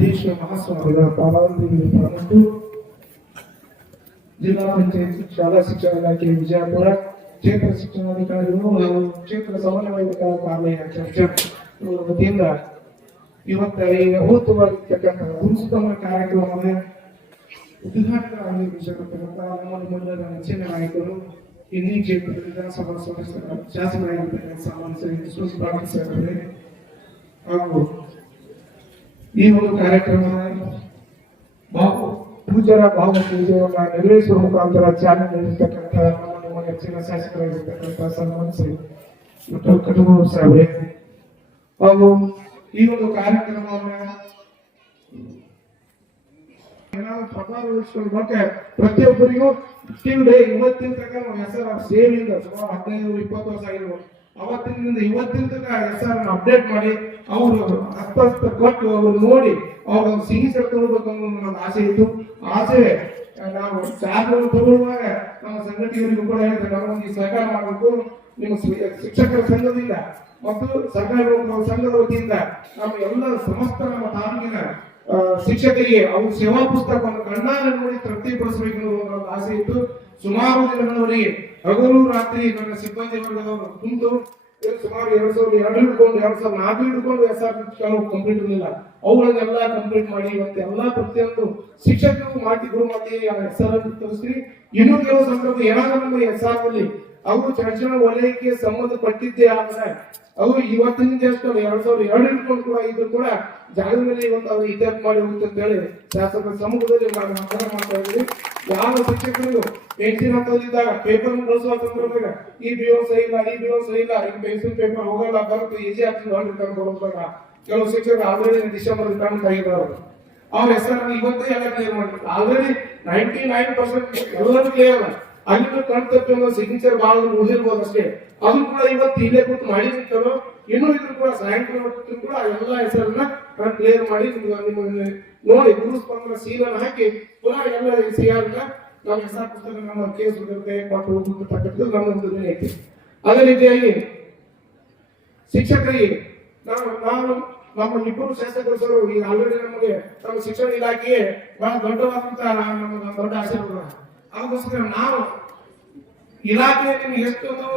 ಸಿದ್ದೇಶ್ವರ ಮಹಾಸ್ವಾಮಿಗಳ ಪಾದಾಂತರಿಗೆ ಪರಮಟ್ಟು ಜಿಲ್ಲಾ ಪಂಚಾಯತ್ ಶಾಲಾ ಶಿಕ್ಷಣ ಇಲಾಖೆ ವಿಜಯಪುರ ಕ್ಷೇತ್ರ ಶಿಕ್ಷಣಾಧಿಕಾರಿಗಳು ಹಾಗೂ ಕ್ಷೇತ್ರ ಸಮನ್ವಯಕಾರರ ಚರ್ಚೆ ವತಿಯಿಂದ ಇವತ್ತು ಈಗ ಹೋಗುತ್ತಿರ್ತಕ್ಕಂಥ ಉತ್ಸವ ಕಾರ್ಯಕ್ರಮವನ್ನು ಉದ್ಘಾಟನೆ ಆಗಿರ್ತಕ್ಕಂಥ ನಮ್ಮ ಮಂಡಲದ ನೆಚ್ಚಿನ ನಾಯಕರು ಇಂದಿ ಕ್ಷೇತ್ರದ ವಿಧಾನಸಭಾ ಸದಸ್ಯರ ಶಾಸಕರಾಗಿರ್ತಕ್ಕಂಥ ಸಾಮಾನ್ಯ ಶ್ರೀ ಸುರೇಶ್ ಪಾಟೀಲ್ ಸರ್ ಅವರೇ ಹಾಗೂ ಈ ಒಂದು ಕಾರ್ಯಕ್ರಮ ಪೂಜಾರ ಭಾವ ಪೂಜೆಯನ್ನ ನೆರವೇರಿಸುವ ಮುಖಾಂತರ ಚಾಲನೆ ನೀಡಿರ್ತಕ್ಕಂಥ ನಮ್ಮ ನೆಚ್ಚಿನ ಶಾಸಕರಾಗಿರ್ತಕ್ಕಂಥ ಸನ್ಮಾನ್ಯ ಶ್ರೀ ಕಟಗೂರು ಸಾಹೇಬ್ರೆ ಹಾಗೂ ಈ ಒಂದು ಕಾರ್ಯಕ್ರಮವನ್ನ ಪ್ರಭಾವಗೊಳಿಸಿಕೊಂಡು ಮತ್ತೆ ಪ್ರತಿಯೊಬ್ಬರಿಗೂ ಇವತ್ತಿನ ತನಕ ಹೆಸರು ಸೇವೆಯಿಂದ ಸುಮಾರು 15-20 ವರ್ಷ ಆಗಿರ್ಬೋದು. ಅವತ್ತಿನಿಂದ ಇವತ್ತಿನ ತನಕ ಹೆಸರನ್ನು ಅಪ್ಡೇಟ್ ಮಾಡಿ ಅವರು ಹಸ್ತ ಕೊಟ್ಟು ಅವರು ನೋಡಿ ಅವ್ರ ಸಿಹಿ ತಗೊಳ್ಬೇಕು ಅನ್ನೋ ನನ್ನ ಆಸೆ ಇತ್ತು. ಆಸೆ ನಾವು ಚಾರ್ಜ್ ತಗೊಳ್ಳುವಾಗ ನಮ್ಮ ಸಂಘಟನೆಯವರಿಗೂ ಕೂಡ ಹೇಳಿದ್ರೆ ನಮಗೊಂದು ಸಹಕಾರ ಮಾಡಬೇಕು. ನಿಮ್ಮ ಶಿಕ್ಷಕರ ಸಂಘದಿಂದ ಮತ್ತು ಸರ್ಕಾರ ಸಂಘದ ವತಿಯಿಂದ ನಮ್ಮ ಎಲ್ಲ ಸಮಸ್ತ ನಮ್ಮ ತಾಲೂಕಿನ ಶಿಕ್ಷಕರಿಗೆ ಅವರು ಸೇವಾ ಪುಸ್ತಕವನ್ನು ಕಣ್ಣಾರೆ ನೋಡಿ ತೃಪ್ತಿಪಡಿಸಬೇಕು ಅನ್ನೋ ಆಸೆ ಇತ್ತು. ಸುಮಾರು ದಿನಗಳವರೆಗೆ ಹಗಲು ರಾತ್ರಿ ನನ್ನ ಸಿಬ್ಬಂದಿ ವರ್ಗದವರು ಕುಂತು ಸುಮಾರು 2002 ಹಿಡ್ಕೊಂಡು 2004 ಹಿಡ್ಕೊಂಡು ಕೆಲವು ಕಂಪ್ಲೀಟ್ ಇರಲಿಲ್ಲ. ಅವುಗಳನ್ನೆಲ್ಲ ಕಂಪ್ಲೀಟ್ ಮಾಡಿ ಮತ್ತೆ ಎಲ್ಲಾ ಪ್ರತಿಯೊಂದು ಶಿಕ್ಷಕರು ಗುರು ಮಾಡಿ ಹೆಸರನ್ನು ತರಿಸ್ತೀವಿ. ಇನ್ನೂ ಕೆಲವು ಸಂದರ್ಭ ಏನಾದರೂ ನಮ್ಮ ಹೆಸರಲ್ಲಿ ಅವರು ಶಿಕ್ಷಣ ವಲಯಕ್ಕೆ ಸಂಬಂಧಪಟ್ಟಿದ್ದೇ ಆದರೆ ಅವರು ಇವತ್ತಿನಿಂದ ಎಷ್ಟು 2002 ಹಿಡ್ಕೊಂಡು ಕೂಡ ಇದ್ರು ಕೂಡ ಜಾಗದಲ್ಲಿ ಇವತ್ತು ಅವರು ಇತ್ಯರ್ಥ ಮಾಡಿ ಹೋಗುತ್ತೆ ಅಂತ ಹೇಳಿ ಶಾಸಕರ ಸಮ್ಮುಖದಲ್ಲಿ ನಾವು ಮಾತನಾಡ ಮಾಡ್ತಾ ಇದ್ದೀವಿ. ಯಾವ ಶಿಕ್ಷಕರಿಗೂ ಪೆನ್ಸಿಲ್ ಹಾಕೋದಿದ್ದಾಗ ಪೇಪರ್ ಬಳಸುವ ಸಂದರ್ಭದಾಗ ಈ ಬಿಒ ಸಹಿ ಇಲ್ಲ, ಈ ಬಿಒ ಸಹಿ ಇಲ್ಲ, ಈ ಪೆನ್ಸಿಲ್ ಪೇಪರ್ ಹೋಗಲ್ಲ ಬರುತ್ತೆ ಈಜಿ ಆಗ್ತದೆ ಹೊರಡಿದಾಗ ಕೆಲವು ಶಿಕ್ಷಕರು ಆಲ್ರೆಡಿ ಡಿಸೆಂಬರ್ ರಿಟರ್ನ್ ಆಗಿರೋರು ಅವ್ರ ಹೆಸರನ್ನು ಇವತ್ತೇ ಎಲ್ಲ ಕ್ಲಿಯರ್ ಮಾಡ್ತಾರೆ. ಆಲ್ರೆಡಿ 99% ಎಲ್ಲರೂ ಕ್ಲಿಯರ್ ಅಲ್ಲಿ ಕಣ್ತಪ್ಪಿ ಒಂದು ಸಿಗ್ನೇಚರ್ ಭಾಳ ಉಳಿದಿರ್ಬೋದು ಅಷ್ಟೇ. ಅದು ಕೂಡ ಇವತ್ತು ಇಲ್ಲೇ ಕೂತು ಮಾಡಿರ್ತಾರೋ ಇನ್ನೂ ಇದ್ರು ಕೂಡ ಸಾಯಂಕಾಲ ಕೂಡ ಎಲ್ಲ ಹೆಸರನ್ನ ಕ್ಲಿಯರ್ ಮಾಡಿ ನಿಮ್ಮ ನೋಡಿ ಗುರುಸ್ಪಂದನ ಸೀಲನ್ನು ಹಾಕಿ ಪುನಃ ಎಲ್ಲ ಸಿಯಾರನ್ನ ನಮ್ಮ ಹೆಸರು ಪುಸ್ತಕ ನಮ್ಮ ಕೇಸ್ ಕೊಟ್ಟು ಹೋಗ್ತಕ್ಕಂಥದ್ದು ನಮ್ಮ ಒಂದು ಐತಿ. ಅದೇ ರೀತಿಯಾಗಿ ಶಿಕ್ಷಕರಿಗೆ ನಾವು ನಮ್ಮ ಇಬ್ಬರು ಶಾಸಕರು ಈಗ ಆಲ್ರೆಡಿ ನಮಗೆ ನಮ್ಮ ಶಿಕ್ಷಣ ಇಲಾಖೆಗೆ ಬಹಳ ದೊಡ್ಡವಾದಂತ ನಮ್ಮ ದೊಡ್ಡ ಆಶೀರ್ವಾದ. ಅದಕ್ಕೋಸ್ಕರ ನಾವು ಇಲಾಖೆ ನಿಮ್ಗೆ ಎಷ್ಟೊಂದು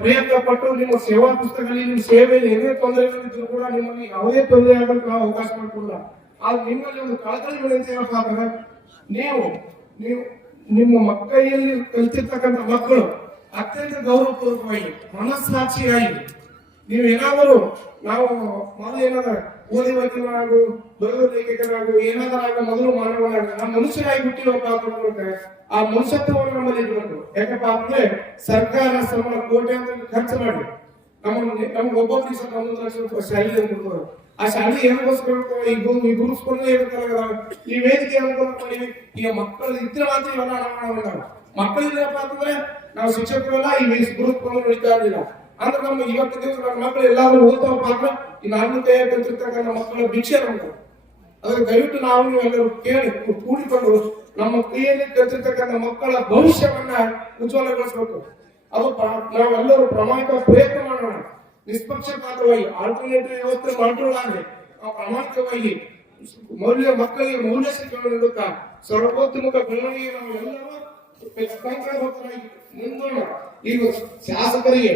ಪ್ರಯತ್ನ ಪಟ್ಟು ನಿಮ್ಮ ಸೇವಾ ಪುಸ್ತಕದಲ್ಲಿ ನಿಮ್ಮ ಸೇವೆಯಲ್ಲಿ ಏನೇ ತೊಂದರೆಗಳಿದ್ರು ಕೂಡ ನಿಮ್ಮಲ್ಲಿ ಯಾವುದೇ ತೊಂದರೆ ಆಗಲು ನಾವು ಅವಕಾಶ ಮಾಡಿಕೊಡಲ್ಲ. ಆದ್ರೆ ನಿಮ್ಮಲ್ಲಿ ಒಂದು ಕಳಕಳಿ ವಿನಂತಿ ಹೇಳ್ತಾರೆ, ನೀವು ನಿಮ್ಮ ಮಕ್ಕಳಲ್ಲಿ ಕಲಿತಿರ್ತಕ್ಕಂಥ ಮಕ್ಕಳು ಅತ್ಯಂತ ಗೌರವಪೂರ್ವಕವಾಗಿ ಮನಸ್ಸಾಕ್ಷಿಯಾಗಿ ನೀವು ಏನಾದರೂ ನಾವು ಮೊದಲು ಏನಾದ ಓದಿ ವಕೀಲರಾಗು ಬರೆದ ಲೇಖಕರಾಗು ಏನಾದರೂ ಮೊದಲು ಮಾನವನಾಗ ನಮ್ಮ ಮನುಷ್ಯರಾಗಿ ಹುಟ್ಟಿರಪ್ಪ ಅಂತ ಆ ಮನುಷ್ಯತ್ವವನ್ನು ನಮ್ಮಲ್ಲಿ ಇರಬೇಕು. ಯಾಕಪ್ಪ ಅಂದ್ರೆ ಸರ್ಕಾರ ಸಮಾನ ಕೋಟ್ಯಾಂತರ ಖರ್ಚು ಮಾಡಿ ನಮ್ಗೆ ಒಬ್ಬೊಬ್ಬರಿಗೆ 1 ಲಕ್ಷ ರೂಪಾಯಿ ಸ್ಯಾಲರಿ ಕೊಡ್ತಾರೆ. ಆ ಸ್ಯಾಲರಿ ಏನಕ್ಕೋಸ್ಕರ ಈ ಗುರುಸ್ಕೊಂಡೇ ಇರ್ತಾರ. ಈ ವೇದಿಕೆ ಅನ್ಕೊಂಡು ಈಗ ಮಕ್ಕಳು ಇದ್ರೆ ಮಾತ್ರ ಇವೆಲ್ಲ ಹಣ ಮಕ್ಕಳಿಲ್ಲಪ್ಪ ಅಂತಂದ್ರೆ ನಾವು ಶಿಕ್ಷಕರೆಲ್ಲ ಈ ಗುರುಸ್ಕೊಂಡು ನಡೀತಾ ಇರಲಿಲ್ಲ. ಅಂದ್ರೆ ನಮ್ಮ ಇವತ್ತು ದಿವಸ ನಮ್ಮ ಮಕ್ಕಳು ಎಲ್ಲಾದ್ರೂ ಓದ್ತಾವಪ್ಪ ಅಂದ್ರೆ ಈ ನಾನು ಕೈ ಕಲ್ತಿರ್ತಕ್ಕಂಥ ಮಕ್ಕಳ ಭಿಕ್ಷೆ ನಮ್ಗೆ. ಅದಕ್ಕೆ ದಯವಿಟ್ಟು ನಾವು ಎಲ್ಲರೂ ಕೇಳಿ ಕೂಡಿಕೊಂಡು ನಮ್ಮ ಕೈಯಲ್ಲಿ ಕಲ್ತಿರ್ತಕ್ಕಂಥ ಮಕ್ಕಳ ಭವಿಷ್ಯವನ್ನ ಉಜ್ವಲಗೊಳಿಸಬೇಕು. ಅದು ನಾವೆಲ್ಲರೂ ಪ್ರಾಮಾಣಿಕ ಪ್ರಯತ್ನ ಮಾಡೋಣ. ನಿಷ್ಪಕ್ಷಪಾತವಾಗಿ ಆಲ್ಟರ್ನೇಟಿವ್ ವ್ಯವಸ್ಥೆ ಮಾಡಿಕೊಳ್ಳಾದ್ರೆ ನಾವು ಪ್ರಾಮಾಣಿಕವಾಗಿ ಮಕ್ಕಳಿಗೆ ಮೌಲ್ಯ ಶಿಕ್ಷಣ ನೀಡುತ್ತಾ ಸರ್ವೋತ್ತಮಕ ಬೆಳವಣಿಗೆ ನಾವು ಎಲ್ಲರೂ ಮುಂದೋಣ. ಈಗ ಶಾಸಕರಿಗೆ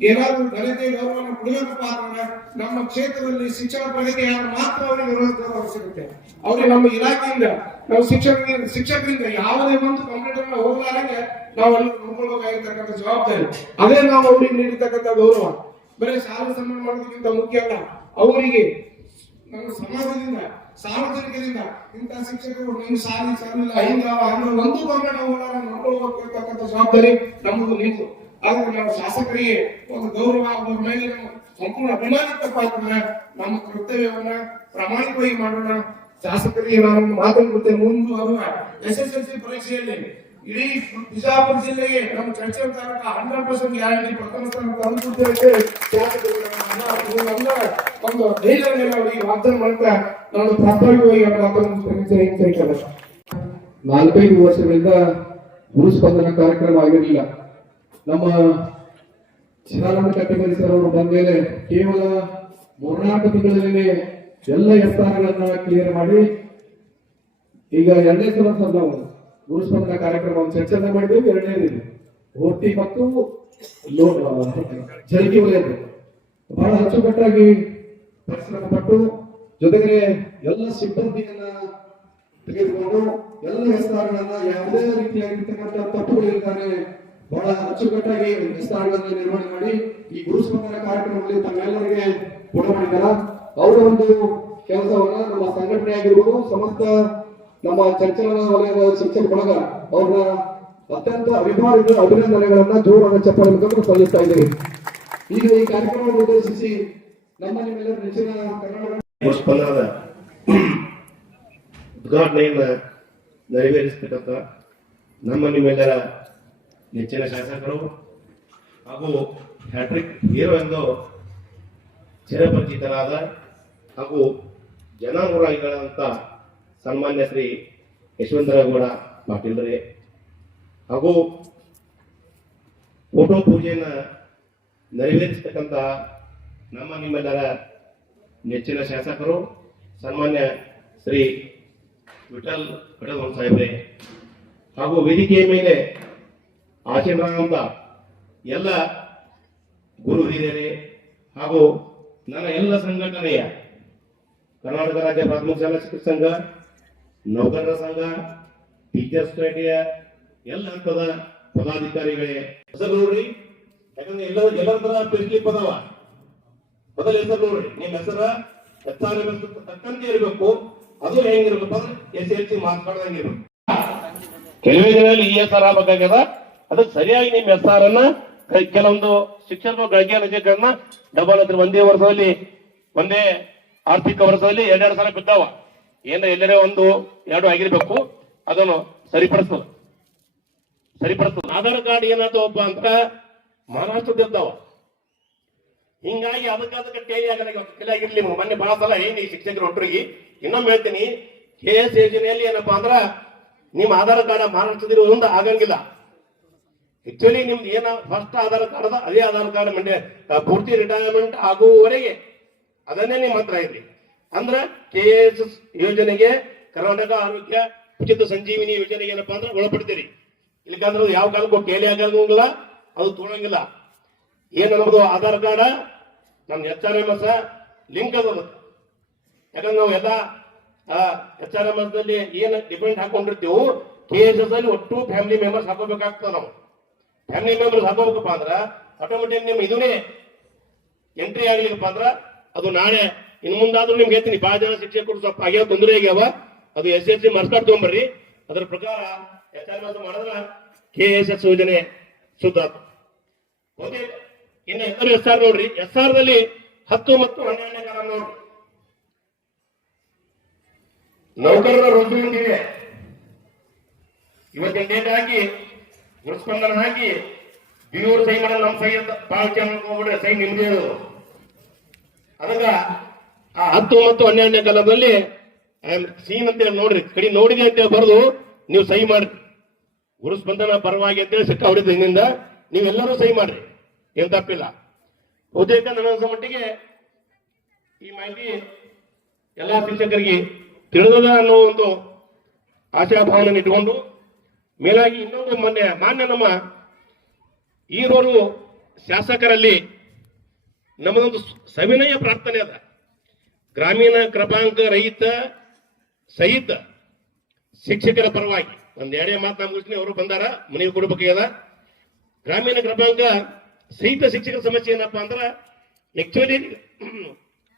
ಏನಾದ್ರೂ ಘನತೆ ಗೌರವವನ್ನು ಕೊಡಬೇಕಪ್ಪ ಅಂದ್ರೆ ನಮ್ಮ ಕ್ಷೇತ್ರದಲ್ಲಿ ಶಿಕ್ಷಣ ಪ್ರಗತಿ ಮಾತ್ರ ಅವರಿಗೆ ಗೌರವ ಸಿಗುತ್ತೆ. ಅವ್ರಿಗೆ ನಮ್ಮ ಇಲಾಖೆಯಿಂದ ನಾವು ಶಿಕ್ಷಕರಿಂದ ಯಾವುದೇ ಒಂದು ಕಂಪ್ಲೇಂಟ್ ಹೋಗ್ಲಾರಂಗೆ ನಾವೆಲ್ಲ ನೋಡ್ಕೊಳ್ಬೇಕಾಗಿರ್ತಕ್ಕಂಥ ಜವಾಬ್ದಾರಿ. ಅದೇ ನಾವು ಅವ್ರಿಗೆ ನೀಡಿರ್ತಕ್ಕಂಥ ಗೌರವ. ಬರೀ ಶಾಲಾ ಸನ್ಮಾನ ಮಾಡೋದಕ್ಕಿಂತ ಮುಖ್ಯ ಅಲ್ಲ, ಅವರಿಗೆ ನಮ್ಮ ಸಮಾಜದಿಂದ ಸಾರ್ವಜನಿಕರಿಂದ ಇಂಥ ಶಿಕ್ಷಕರು ನಿಮ್ಮ ಸಾಲಿಲ್ಲ ಹಿಂಗ ಒಂದು ಕಂಪ್ಲೇಂಟ್ ನೋಡ್ಕೊಳ್ಬೇಕಿರ್ತಕ್ಕಂಥ ಜವಾಬ್ದಾರಿ ನಮ್ಮದು ನೀವು. ಆದ್ರೆ ನಾವು ಶಾಸಕರಿಗೆ ಒಂದು ಗೌರವ ಅವ್ರ ಮೇಲೆ ಸಂಪೂರ್ಣ ಅಭಿಮಾನಿತಪ್ಪ ಅಂತಂದ್ರೆ ನಮ್ಮ ಕರ್ತವ್ಯವನ್ನ ಪ್ರಾಮಾಣಿಕವಾಗಿ ಮಾಡೋಣ. ಶಾಸಕರಿಗೆ ನಾನು ಮಾತನಾಡುತ್ತೇನೆ. ಮುಂದುವರುವ SSLC ಪರೀಕ್ಷೆಯಲ್ಲಿ ಇಡೀ ಬಿಜಾಪುರ ಜಿಲ್ಲೆಗೆ ನಮ್ಮ ಚರ್ಚೆ 100% ಗ್ಯಾರಂಟಿ ಪ್ರಥಮ ಸ್ಥಾನ ತಂದುಕೊಡ್ತೇವೆ. ಒಂದು ಧೈರ್ಯ ಮೇಲೆ ಅವರಿಗೆ ವಾಗ್ದಾನ ಮಾಡ್ತಾ ನಾನು ಪ್ರಾಥಮಿಕವಾಗಿ ಮಾತನಾಡುತ್ತೇನೆ. 4-5 ವರ್ಷಗಳಿಂದ ಗುರುಸ್ಪಂದನ ಕಾರ್ಯಕ್ರಮ ಆಗಿರಲಿಲ್ಲ. ನಮ್ಮ ಶಿವಾನಂದ ಕಟ್ಟಿಮನಿ ಸರ್ ಅವರು ಬಂದ ಮೇಲೆ ಕೇವಲ 3-4 ತಿಂಗಳಲ್ಲಿ ಎಲ್ಲ ಸ್ಥಾನಗಳನ್ನ ಕ್ಲಿಯರ್ ಮಾಡಿ ಈಗ ಎರಡನೇ ಸಲ ಸರ್ ನಾವು ಗುರುಸ್ಪಂದನ ಕಾರ್ಯಕ್ರಮವನ್ನು ಚರ್ಚೆ ಮಾಡಿದ್ದೇವೆ. ಎರಡನೇದು ಓಟಿ ಮತ್ತು ಜಲಕಿ ವಲಯದ್ದು ಬಹಳ ಅಚ್ಚುಕಟ್ಟಾಗಿ ಪರಿಶ್ರಮ ಪಟ್ಟು ಜೊತೆಗೆ ಎಲ್ಲ ಸಿಬ್ಬಂದಿಯನ್ನ ತೆಗೆದುಕೊಂಡು ಎಲ್ಲ ವಿಸ್ತಾರಗಳನ್ನ ಯಾವುದೇ ರೀತಿಯಾಗಿರ್ತಕ್ಕಂಥ ತಪ್ಪುಗಳಿರ್ತಾರೆ ಬಹಳ ಅಚ್ಚುಕಟ್ಟಾಗಿ ವಿಸ್ತಾರಗಳನ್ನು ನಿರ್ವಹಣೆ ಮಾಡಿ ಈ ಗುರುಸ್ಪಂದನ ಕಾರ್ಯಕ್ರಮದಲ್ಲಿ ತಮ್ಮೆಲ್ಲರಿಗೆ ಕೊಡ ಮಾಡಿದಾರ. ಅವರ ಒಂದು ಕೆಲಸವನ್ನ ನಮ್ಮ ಸಂಘಟನೆ ಆಗಿರ್ಬೋದು, ಸಮಸ್ತ ನಮ್ಮ ಚಂಚಲನ ವಲಯದ ಶಿಕ್ಷಕ ಬಳಗ ಅವ್ರನ್ನ ಅತ್ಯಂತ ಅಭಿನಂದನೆಗಳನ್ನ ಜೋರಾದ ಚಪ್ಪಾಳೆ ಮುಖಾಂತರ ಸಲ್ಲಿಸ್ತಾ ಇದ್ದೇವೆ. ಈಗ ಈ ಕಾರ್ಯಕ್ರಮವನ್ನು ಉದ್ದೇಶಿಸಿ ನಮ್ಮ ನಿಮ್ಮೆಲ್ಲರ ನೆಚ್ಚಿನ ಕರ್ನಾಟಕ ಗುರುಸ್ಪಂದನದ ಉದ್ಘಾಟನೆಯನ್ನ ನೆರವೇರಿಸತಕ್ಕಂಥ ನಮ್ಮ ನಿಮ್ಮೆಲ್ಲರ ನೆಚ್ಚಿನ ಶಾಸಕರು ಹಾಗೂ ಹ್ಯಾಟ್ರಿಕ್ ಹೀರೋ ಎಂದು ಚಿರಪರಿಚಿತರಾದ ಹಾಗೂ ಜನಾನುರಾಗಿಗಳಂತ ಸನ್ಮಾನ್ಯ ಶ್ರೀ ಯಶವಂತರಾಗೌಡ ಪಾಟೀಲ್ರೇ ಹಾಗೂ ಫೋಟೋ ಪೂಜೆಯನ್ನ ನೆರವೇರಿಸತಕ್ಕಂಥ ನಮ್ಮ ನಿಮ್ಮೆಲ್ಲರ ನೆಚ್ಚಿನ ಶಾಸಕರು ಸನ್ಮಾನ್ಯ ಶ್ರೀ ವಿಠಲ್ ಕಡದವನ್ ಸಾಹೇಬ್ರೆ ಹಾಗೂ ವೇದಿಕೆಯ ಮೇಲೆ ಆಶೀರ್ವಾದ ಎಲ್ಲ ಗುರು ಹಿರಿಯರೇ ಹಾಗೂ ನನ್ನ ಎಲ್ಲ ಸಂಘಟನೆಯ ಕರ್ನಾಟಕ ರಾಜ್ಯ ಪ್ರಾಥಮಿಕ ಶಾಲಾ ಶಿಕ್ಷಕ ಸಂಘ, ನೌಕರರ ಸಂಘ, ಟೀಚರ್ಸ್ ಸೊಸೈಟಿಯ ಎಲ್ಲ ಹಂತದ ಪದಾಧಿಕಾರಿಗಳೇ ಹೆಸರು ನೋಡ್ರಿ. ಯಾಕಂದ್ರೆ ಎಲ್ಲರ ತರ ಪಿರ್ಲಿ ಪದವ ಮೊದಲ ಹೆಸರು ನೋಡ್ರಿ. ನಿಮ್ಮ ಹೆಸರ ತಕ್ಕಂತೆ ಇರಬೇಕು. ಅದು ಹೆಂಗಿರ್ಬೇಕು ಅಂದ್ರೆ SLC ಮಾರ್ಕ್ಸ್ ಮಾಡ್ದಂಗಿರ್ಬೇಕು. ಕೆಲವೇ ದಿನದಲ್ಲಿ ESR ಆಗ್ಬೇಕಾಗ್ಯದ. ಅದಕ್ಕೆ ಸರಿಯಾಗಿ ನಿಮ್ಮ SR ಅನ್ನ ಕೆಲವೊಂದು ಶಿಕ್ಷಕರು ಗಳಿಗೆ ರಜೆಗಳನ್ನ ಡಬಲ್ ಹತ್ರ ಒಂದೇ ಆರ್ಥಿಕ ವರ್ಷದಲ್ಲಿ ಎರಡೆರಡು ಸಲ ಬಿದ್ದಾವ. ಏನ ಎಲ್ಲರೇ ಒಂದು ಎರಡು ಆಗಿರ್ಬೇಕು. ಅದನ್ನು ಸರಿಪಡಿಸ್ತದ. ಆಧಾರ್ ಕಾರ್ಡ್ ಏನಾದವಪ್ಪ ಅಂತ ಮಹಾರಾಷ್ಟ್ರದ ಇರ್ತಾವ. ಹಿಂಗಾಗಿ ಅದಕ್ಕೆ ಟೇಲಿ ಆಗಿರ್ಲಿ. ಮೊನ್ನೆ ಬಹಳ ಸಲ ಹೇಳಿ ಶಿಕ್ಷಕರು ಒಟ್ಟರಿಗೆ ಇನ್ನೊಮ್ಮೆ ಹೇಳ್ತೀನಿ, KS ಯೋಜನೆಯಲ್ಲಿ ಏನಪ್ಪಾ ಅಂದ್ರ ನಿಮ್ ಆಧಾರ್ ಕಾರ್ಡ್ ಮಹಾರಾಷ್ಟ್ರದಿರೋದ್ರಿಂದ ಆಗಂಗಿಲ್ಲ. ಆಕ್ಚುಲಿ ನಿಮ್ದು ಏನ ಫಸ್ಟ್ ಆಧಾರ್ ಕಾರ್ಡ್ ಅದ ಅದೇ ಆಧಾರ್ ಕಾರ್ಡ್ ಮಂಡ್ಯ ಪೂರ್ತಿ ರಿಟೈರ್ಮೆಂಟ್ ಆಗುವವರೆಗೆ ಅದನ್ನೇ ನಿಮ್ಮ ಹತ್ರ ಇರ್ಲಿ. ಅಂದ್ರ KS ಯೋಜನೆಗೆ ಕರ್ನಾಟಕ ಆರೋಗ್ಯ ಉಚಿತ ಸಂಜೀವಿನಿ ಯೋಜನೆಗೆ ಏನಪ್ಪಾ ಅಂದ್ರೆ ಒಳಪಡ್ತೀರಿ. ಇಲ್ಲಿಕಂದ್ರೆ ಯಾವ ಕಾಲಕ್ಕೂ ಕೇಳಿ ಆಗಂಗಿಲ್ಲ, ಅದು ತೋಳಂಗಿಲ್ಲ. ಏನ್ ಅನ್ನೋದು ಆಧಾರ್ ಕಾರ್ಡ್ ನಮ್ HRMS ಲಿಂಕ್ ಅದ. ಯಾಕಂದ್ರೆ ನಾವು ಎಲ್ಲ HRMS ದಲ್ಲಿ ಏನ್ ಡಿಪೆಂಡ್ ಹಾಕೊಂಡಿರ್ತೀವಿ, KSS ಅಲ್ಲಿ ಒಟ್ಟು ಫ್ಯಾಮಿಲಿ ಮೆಂಬರ್ಸ್ ಹಾಕೋಬೇಕಾಗ್ತದೆ. ನಾವು ಫ್ಯಾಮಿಲಿ ಮೆಂಬರ್ಸ್ ಹಾಕೋಬೇಕಪ್ಪ ಅಂದ್ರ ಆಟೋಮೆಟಿಕ್ ನಿಮ್ ಇದನ್ನೇ ಎಂಟ್ರಿ ಆಗ್ಲಿಕ್ಕಪ್ಪ ಅಂದ್ರ ಅದು ನಾಳೆ ಇನ್ ಮುಂದಾದ್ರೂ ನಿಮ್ಗೆ ಹೇಳ್ತೀನಿ. ಬಹಳ ಜನ ಶಿಕ್ಷಕರು ಸ್ವಲ್ಪ ಆಗ್ಯಾವ ತೊಂದರೆ ಆಗ್ಯಾವ. ಅದು SLC ಮಾರ್ಕ್ಸ್ ಕಾರ್ಡ್ ತಗೊಂಡ್ಬರ್ರಿ. ಅದರ ಪ್ರಕಾರ HRMS ಮಾಡಿದ್ರ KSS ಯೋಜನೆ ಶುದ್ಧ. ಓಕೆ, ಇನ್ನು ಎಲ್ಲರೂ SR ನೋಡ್ರಿ. SR ದಲ್ಲಿ 10 ಮತ್ತು 12ನೇ ಕಾಲ ನೋಡ್ರಿ. ನೌಕರರ ರೋಜಗಾರಿದೆ ಇವತ್ತಿನ ಡೇಟ್ ಹಾಕಿ ಗುರುಸ್ಪಂದನ ಹಾಕಿ ಬಿಯೂರು ಸಹಿ ಮಾಡಲ್ಲ. ನಮ್ಮ ಸಹಿ ಅಂತ ಭಾಳ ಚೆನ್ನಾಗಿ ಹೋಗ್ಬಿಡ್ರೆ ಸಹಿ ನಿಮ್ದೇ ಇರೋದು. ಅದಕ್ಕ ಆ 10 ಮತ್ತು 12ನೇ ಕಾಲದಲ್ಲಿ ಸೀನ್ ಅಂತೇಳಿ ನೋಡ್ರಿ, ಕಡೆ ನೋಡಿದೆ ಅಂತೇಳಿ ಬರೆದು ನೀವು ಸಹಿ ಮಾಡ್ರಿ. ಗುರುಸ್ಪಂದನ ಪರವಾಗಿ ಅಂತೇಳಿ ಸಿಕ್ಕ ಹೊಡಿದ ಹಿಂದಿಂದ ನೀವೆಲ್ಲರೂ ಸಹಿ ಮಾಡ್ರಿ, ಏನ್ ತಪ್ಪಿಲ್ಲ. ಬಹುತೇಕ ನನ್ನ ಮಟ್ಟಿಗೆ ಈ ಮಾಹಿತಿ ಎಲ್ಲಾ ಶಿಕ್ಷಕರಿಗೆ ತಿಳಿದದ ಅನ್ನೋ ಒಂದು ಆಶಾಭಾವನೆ ಇಟ್ಕೊಂಡು, ಮೇಲಾಗಿ ಇನ್ನೊಂದು ಮಾನ್ಯ ನಮ್ಮ ಈರೋರು ಶಾಸಕರಲ್ಲಿ ನಮ್ಮದೊಂದು ಸವಿನಯ ಪ್ರಾರ್ಥನೆ ಅದ. ಗ್ರಾಮೀಣ ಕ್ರಮಾಂಕ ರಹಿತ ಸಹಿತ ಶಿಕ್ಷಕರ ಪರವಾಗಿ ಒಂದೆರಡೇ ಮಾತು ಮುಗಿಸ್ತೀನಿ. ಅವರು ಬಂದಾರ, ಮನೆಗೆ ಕೊಡ್ಬೇಕಾಗ್ಯದ. ಗ್ರಾಮೀಣ ಕ್ರಮಾಂಕ ಸಹಿತ ಶಿಕ್ಷಕರ ಸಮಸ್ಯೆ ಏನಪ್ಪಾ ಅಂದ್ರ ಆಕ್ಚುಲಿ